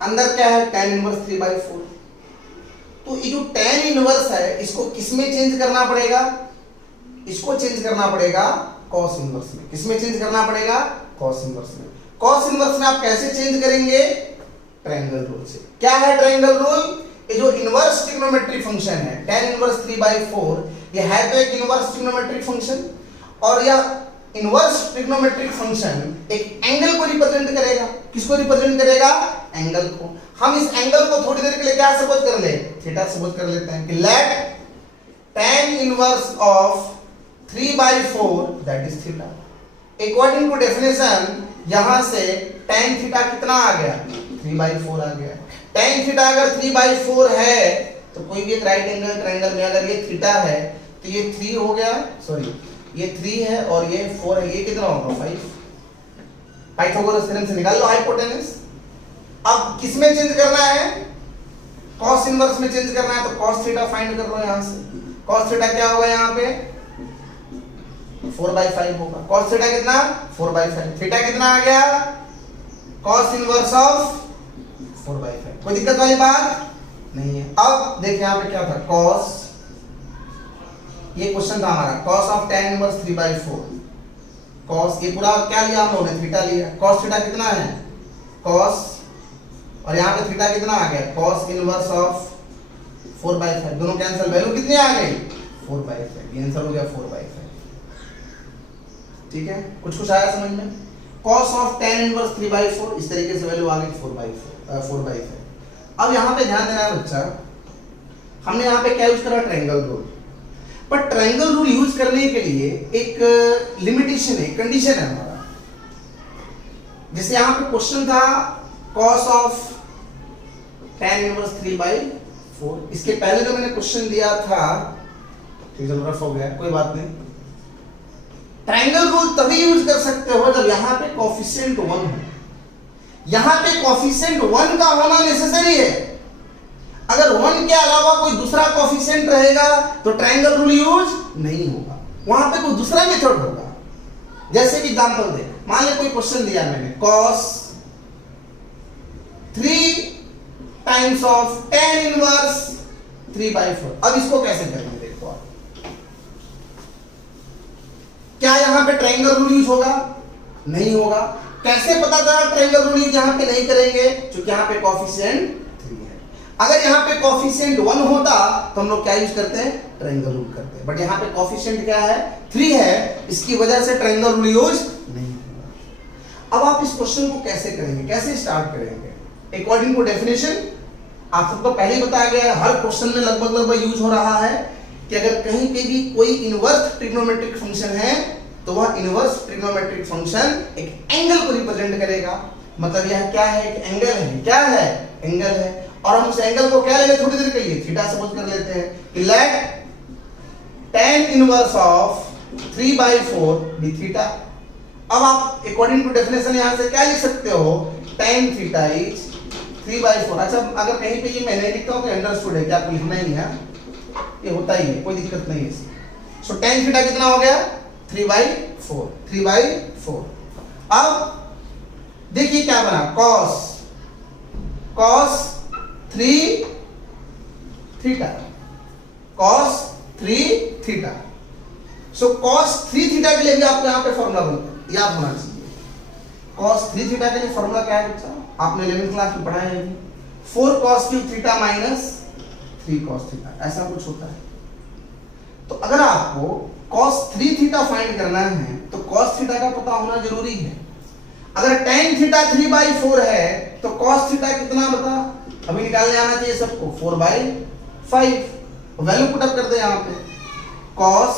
अंदर क्या है? tan inverse 3/4। तो ये जो tan इनवर्स है इसको किसमें चेंज करना पड़ेगा? इसको चेंज करना पड़ेगा cos इनवर्स में। किसमें चेंज करना पड़ेगा? cos इनवर्स में। cos इनवर्स में आप कैसे चेंज करेंगे? ट्रायंगल रूल से। क्या है ट्रायंगल रूल? ये जो इनवर्स ट्रिग्नोमेट्रिक फंक्शन है tan इनवर्स 3/4, ये है तो एक इनवर्स ट्रिग्नोमेट्रिक फंक्शन, और यह इनवर्स ट्रिग्नोमेट्रिक फंक्शन एक एंगल को रिप्रेजेंट करेगा। किसको रिप्रेजेंट करेगा? एंगल को। हम इस एंगल को थोड़ी देर के लिए क्या सपोज कर ले? थीटा सपोज कर लेते हैं कि let tan inverse of 3/4 that is theta. According to definition यहां से tan थीटा कितना आ गया? 3/4 आ गया। tan थीटा अगर 3/4 है तो कोई भी एक राइट एंगल ट्रायंगल में अगर ये थीटा है तो ये 3 हो गया, सॉरी ये 3 है और ये 4 है, ये कितना होगा? 5। पाइथागोरस थ्योरम से निकाल लो हाइपोटेनस। अब किस में चेंज करना है? cos इनवर्स में चेंज करना है, तो cos थीटा फाइंड कर लो यहां से। cos थीटा क्या होगा यहां पे? 4/5 होगा। cos थीटा कितना? 4/5। थीटा कितना आ गया? cos inverse of 4/5। कोई दिक्कत वाली बात नहीं है। अब देखिए यहां पे क्या था? cos, ये क्वेश्चन था हमारा, cos of tan inverse 3/4। cos ये पूरा क्या लिया हम लोगों ने? थीटा लिया। cos थीटा कितना है? cos, और यहाँ पे थीटा कितना आ गया? cos inverse of 4/5। दोनों कैंसिल, वैल्यू कितनी आ गई? 4/5। ये आंसर हो गया 4/5। ठीक है, कुछ आया समझ में? cos ऑफ tan इनवर्स 3/4, इस तरीके से वैल्यू आ गई 4/5। अब यहाँ पे ध्यान देना है बच्चा, हमने यहाँ पे क्या यूज करा? Triangle rule. पर ट्रायंगल रूल यूज करने के लिए एक लिमिटेशन है, कंडीशन है हमारा। जैसे यहाँ पे क्वेश्चन था cos ऑफ tan इनवर्स 3/4। इसके पहले जो मैंने क्वेश्चन दिया था, ठीक है रफ हो गया, कोई बात नहीं। ट्रायंगल रूल तभी यूज कर सकते हो जब यहाँ पे कोफिशिएंट 1 हो। यहाँ पे कोफिशिएंट 1 का होना नेसेसरी है। अगर 1 के अलावा कोई दूसरा कोफिशिएंट रहेगा तो ट्रायंगल रूल यूज नहीं होगा, वहां पे कोई दूसरा मेथड होगा। जैसे कि एग्जांपल दे, मान ले कोई क्वेश्चन दिया मैंने, cos 3 times of tan inverse 3/4। अब इसको कैसे करेंगे देखो आप, क्या यहां पे ट्रायंगल रूल यूज होगा? नहीं होगा। कैसे पता चला ट्रायंगल रूल यूज यहां पे नहीं करेंगे? क्योंकि यहां पे कोफिशिएंट 3 है। अगर यहां पे कोफिशिएंट 1 होता तो हम लोग क्या यूज करते हैं? ट्रायंगल रूल करते हैं। बट यहां पे कोफिशिएंट क्या है? 3 है, इसकी वजह से ट्रायंगल रूल यूज नहीं होगा। अब आप इस क्वेश्चन को कैसे करेंगे, कैसे स्टार्ट करेंगे? अकॉर्डिंग टू डेफिनेशन आप सबको पहले ही बताया गया है, हर क्वेश्चन में लगभग यूज हो रहा है कि अगर कहीं पे भी कोई इनवर्स ट्रिग्नोमेट्रिक फंक्शन है तो वह इनवर्स ट्रिग्नोमेट्रिक फंक्शन एक एंगल को रिप्रेजेंट करेगा। मतलब यह क्या है? एक एंगल है। क्या है? एंगल है। और हम उस एंगल को क्या लेंगे? थोड़ी देर के लिए थीटा सपोज कर लेते हैं कि let tan inverse of 3/4 be theta. अब आप अकॉर्डिंग टू डेफिनेशन यहां से क्या लिख सकते हो? tan theta is 3/4। अच्छा, अगर कहीं पे ये मैं नहीं लिखता हूं तो अंडरस्टूड है कि आपको लिखना ही है, ये होता ही है, कोई दिक्कत नहीं है इसमें। सो tan थीटा कितना हो गया? 3/4। अब देखिए क्या बना, cos 3 थीटा, cos 3 थीटा। सो cos 3 थीटा के लिए भी आपको यहां पे फॉर्मूला याद होना चाहिए। cos 3 थीटा के लिए फॉर्मूला क्या है बच्चा? आपने 11th क्लास में पढ़ा है, 4 cos cube theta minus 3 cos theta, ऐसा कुछ होता है। तो अगर आपको cos 3 थीटा फाइंड करना है तो cos थीटा का पता होना जरूरी है। अगर tan थीटा 3/4 है तो cos थीटा कितना बता अभी निकालने आना चाहिए सबको, 4/5। वैल्यू पुट अप कर दे यहां पे, cos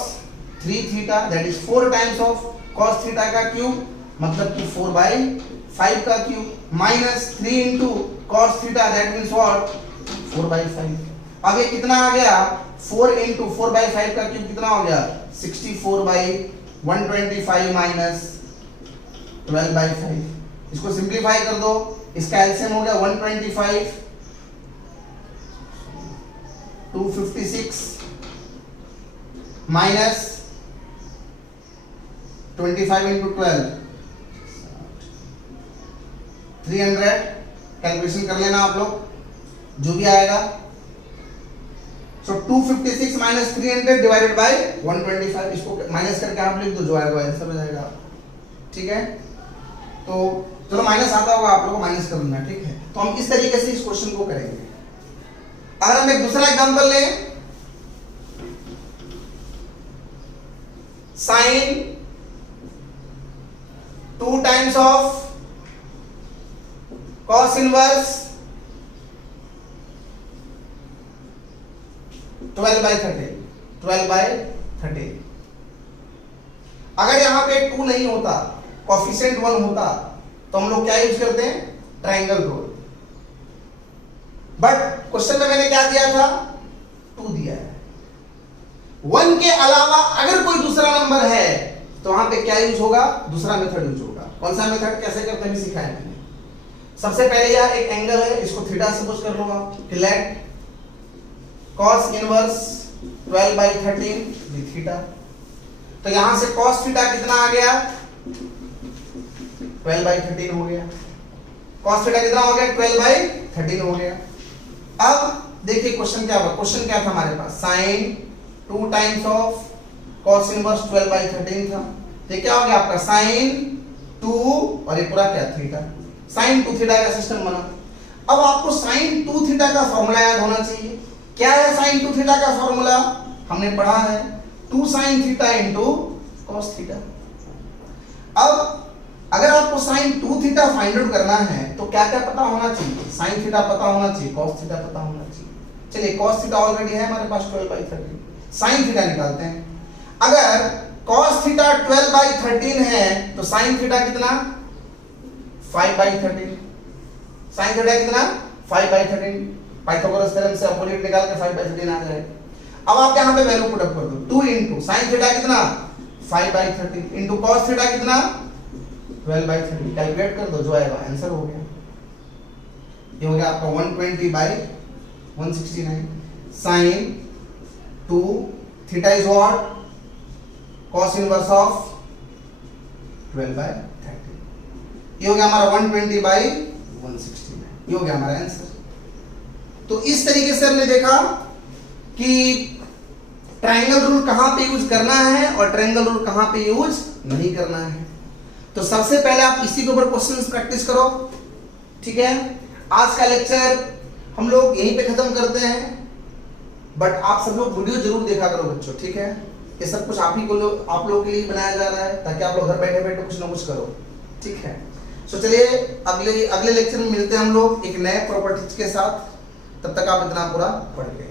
3 theta that is 4 times of cos theta का क्यूब, मतलब कि 4/5 का cube minus 3 into cos theta that means what? 4/5। अब ये कितना आ गया? 4 इंटू 4/5 का क्यूब कितना हो गया? 64/125 माइनस 12/5। इसको सिंप्लीफाई कर दो, इसका एलसीएम हो गया 125, 256 माइनस 25 इंटू 12 300। कैलकुलेशन कर लेना आप लोग, जो भी आएगा। सो 256 माइनस 300 डिवाइडेड बाय 125, इसको माइनस करके आप लिख दो, जो आएगा आंसर हो जाएगा। ठीक है, तो चलो माइनस आता होगा आप लोगों को माइनस कर लेना, ठीक है। तो हम इस तरीके से इस क्वेश्चन को करेंगे। अगर हम एक दूसरा एग्जांपल लें, sine 2 times of cos inverse 12/13। अगर यहां पे 2 नहीं होता, कोफिशिएंट 1 होता, तो हम लोग क्या यूज करते हैं? Triangle rule. बट क्वेश्चन में मैंने क्या दिया था? 2 दिया है। 1 के अलावा अगर कोई दूसरा नंबर है तो वहां पे क्या यूज होगा? दूसरा मेथड यूज होगा। कौन सा मेथड, कैसे करते हैं सिखाया मैंने। सबसे पहले यह एक एंगल है, इसको थीटा सपोज कर लो आप, लेट cos इनवर्स 12/13 दी थीटा। तो यहां से cos थीटा कितना आ गया? 12/13 हो गया। cos थीटा कितना हो गया? 12/13 हो गया। अब देखिए क्वेश्चन क्या हुआ, क्वेश्चन क्या था हमारे पास? sin 2 times of cos inverse 12/13 था। तो क्या हो गया आपका? sin 2 और ये पूरा क्या? थीटा। sin 2 थीटा का सिस्टम बना। अब आपको sin 2 थीटा का फॉर्मूला याद होना चाहिए। क्या है sin 2 थीटा का फॉर्मूला? हमने पढ़ा है 2 sin theta into cos theta. अब अगर आपको sin 2 थीटा फाइंड आउट करना है तो क्या क्या पता होना चाहिए? sin थीटा पता होना चाहिए, cos थीटा पता होना चाहिए। चलिए cos थीटा ऑलरेडी है हमारे पास 12/13, sin थीटा निकालते हैं। अगर cos थीटा 12/13 है तो sin थीटा कितना? 5/13। sin थीटा कितना? 5/13। पाइथागोरस थ्योरम से अपोजिट निकाल के 5/13 आ जाएगा। अब आप यहां पे वैल्यू पुट अप कर दो, 2 इंटू sin थीटा कितना? 5/13 इंटू cos थीटा कितना? 12/13। कैलकुलेट कर दो, जो आएगा आंसर हो गया। ये हो गया आपका 120/169 sin 2 theta is what? cos inverse of 12/13। ये हो गया हमारा 120/169। ये हो गया हमारा आंसर। तो इस तरीके से हमने देखा कि ट्रायंगल रूल कहां पे यूज करना है और ट्रायंगल रूल कहां पे यूज नहीं करना है। तो सबसे पहले आप इसी के ऊपर क्वेश्चंस प्रैक्टिस करो, ठीक है। आज का लेक्चर हम लोग यहीं पे खत्म करते हैं, बट आप सब लोग वीडियो जरूर देखा करो बच्चों, ठीक है। ये सब कुछ आप लोगों के लिए बनाया जा रहा है ताकि आप लोग घर बैठे बैठे कुछ ना कुछ करो, ठीक है। सो चलिए अगले लेक्चर में मिलते हैं हम लोग एक नए प्रॉपर्टीज के साथ। तब तक आप इतना पूरा पढ़ के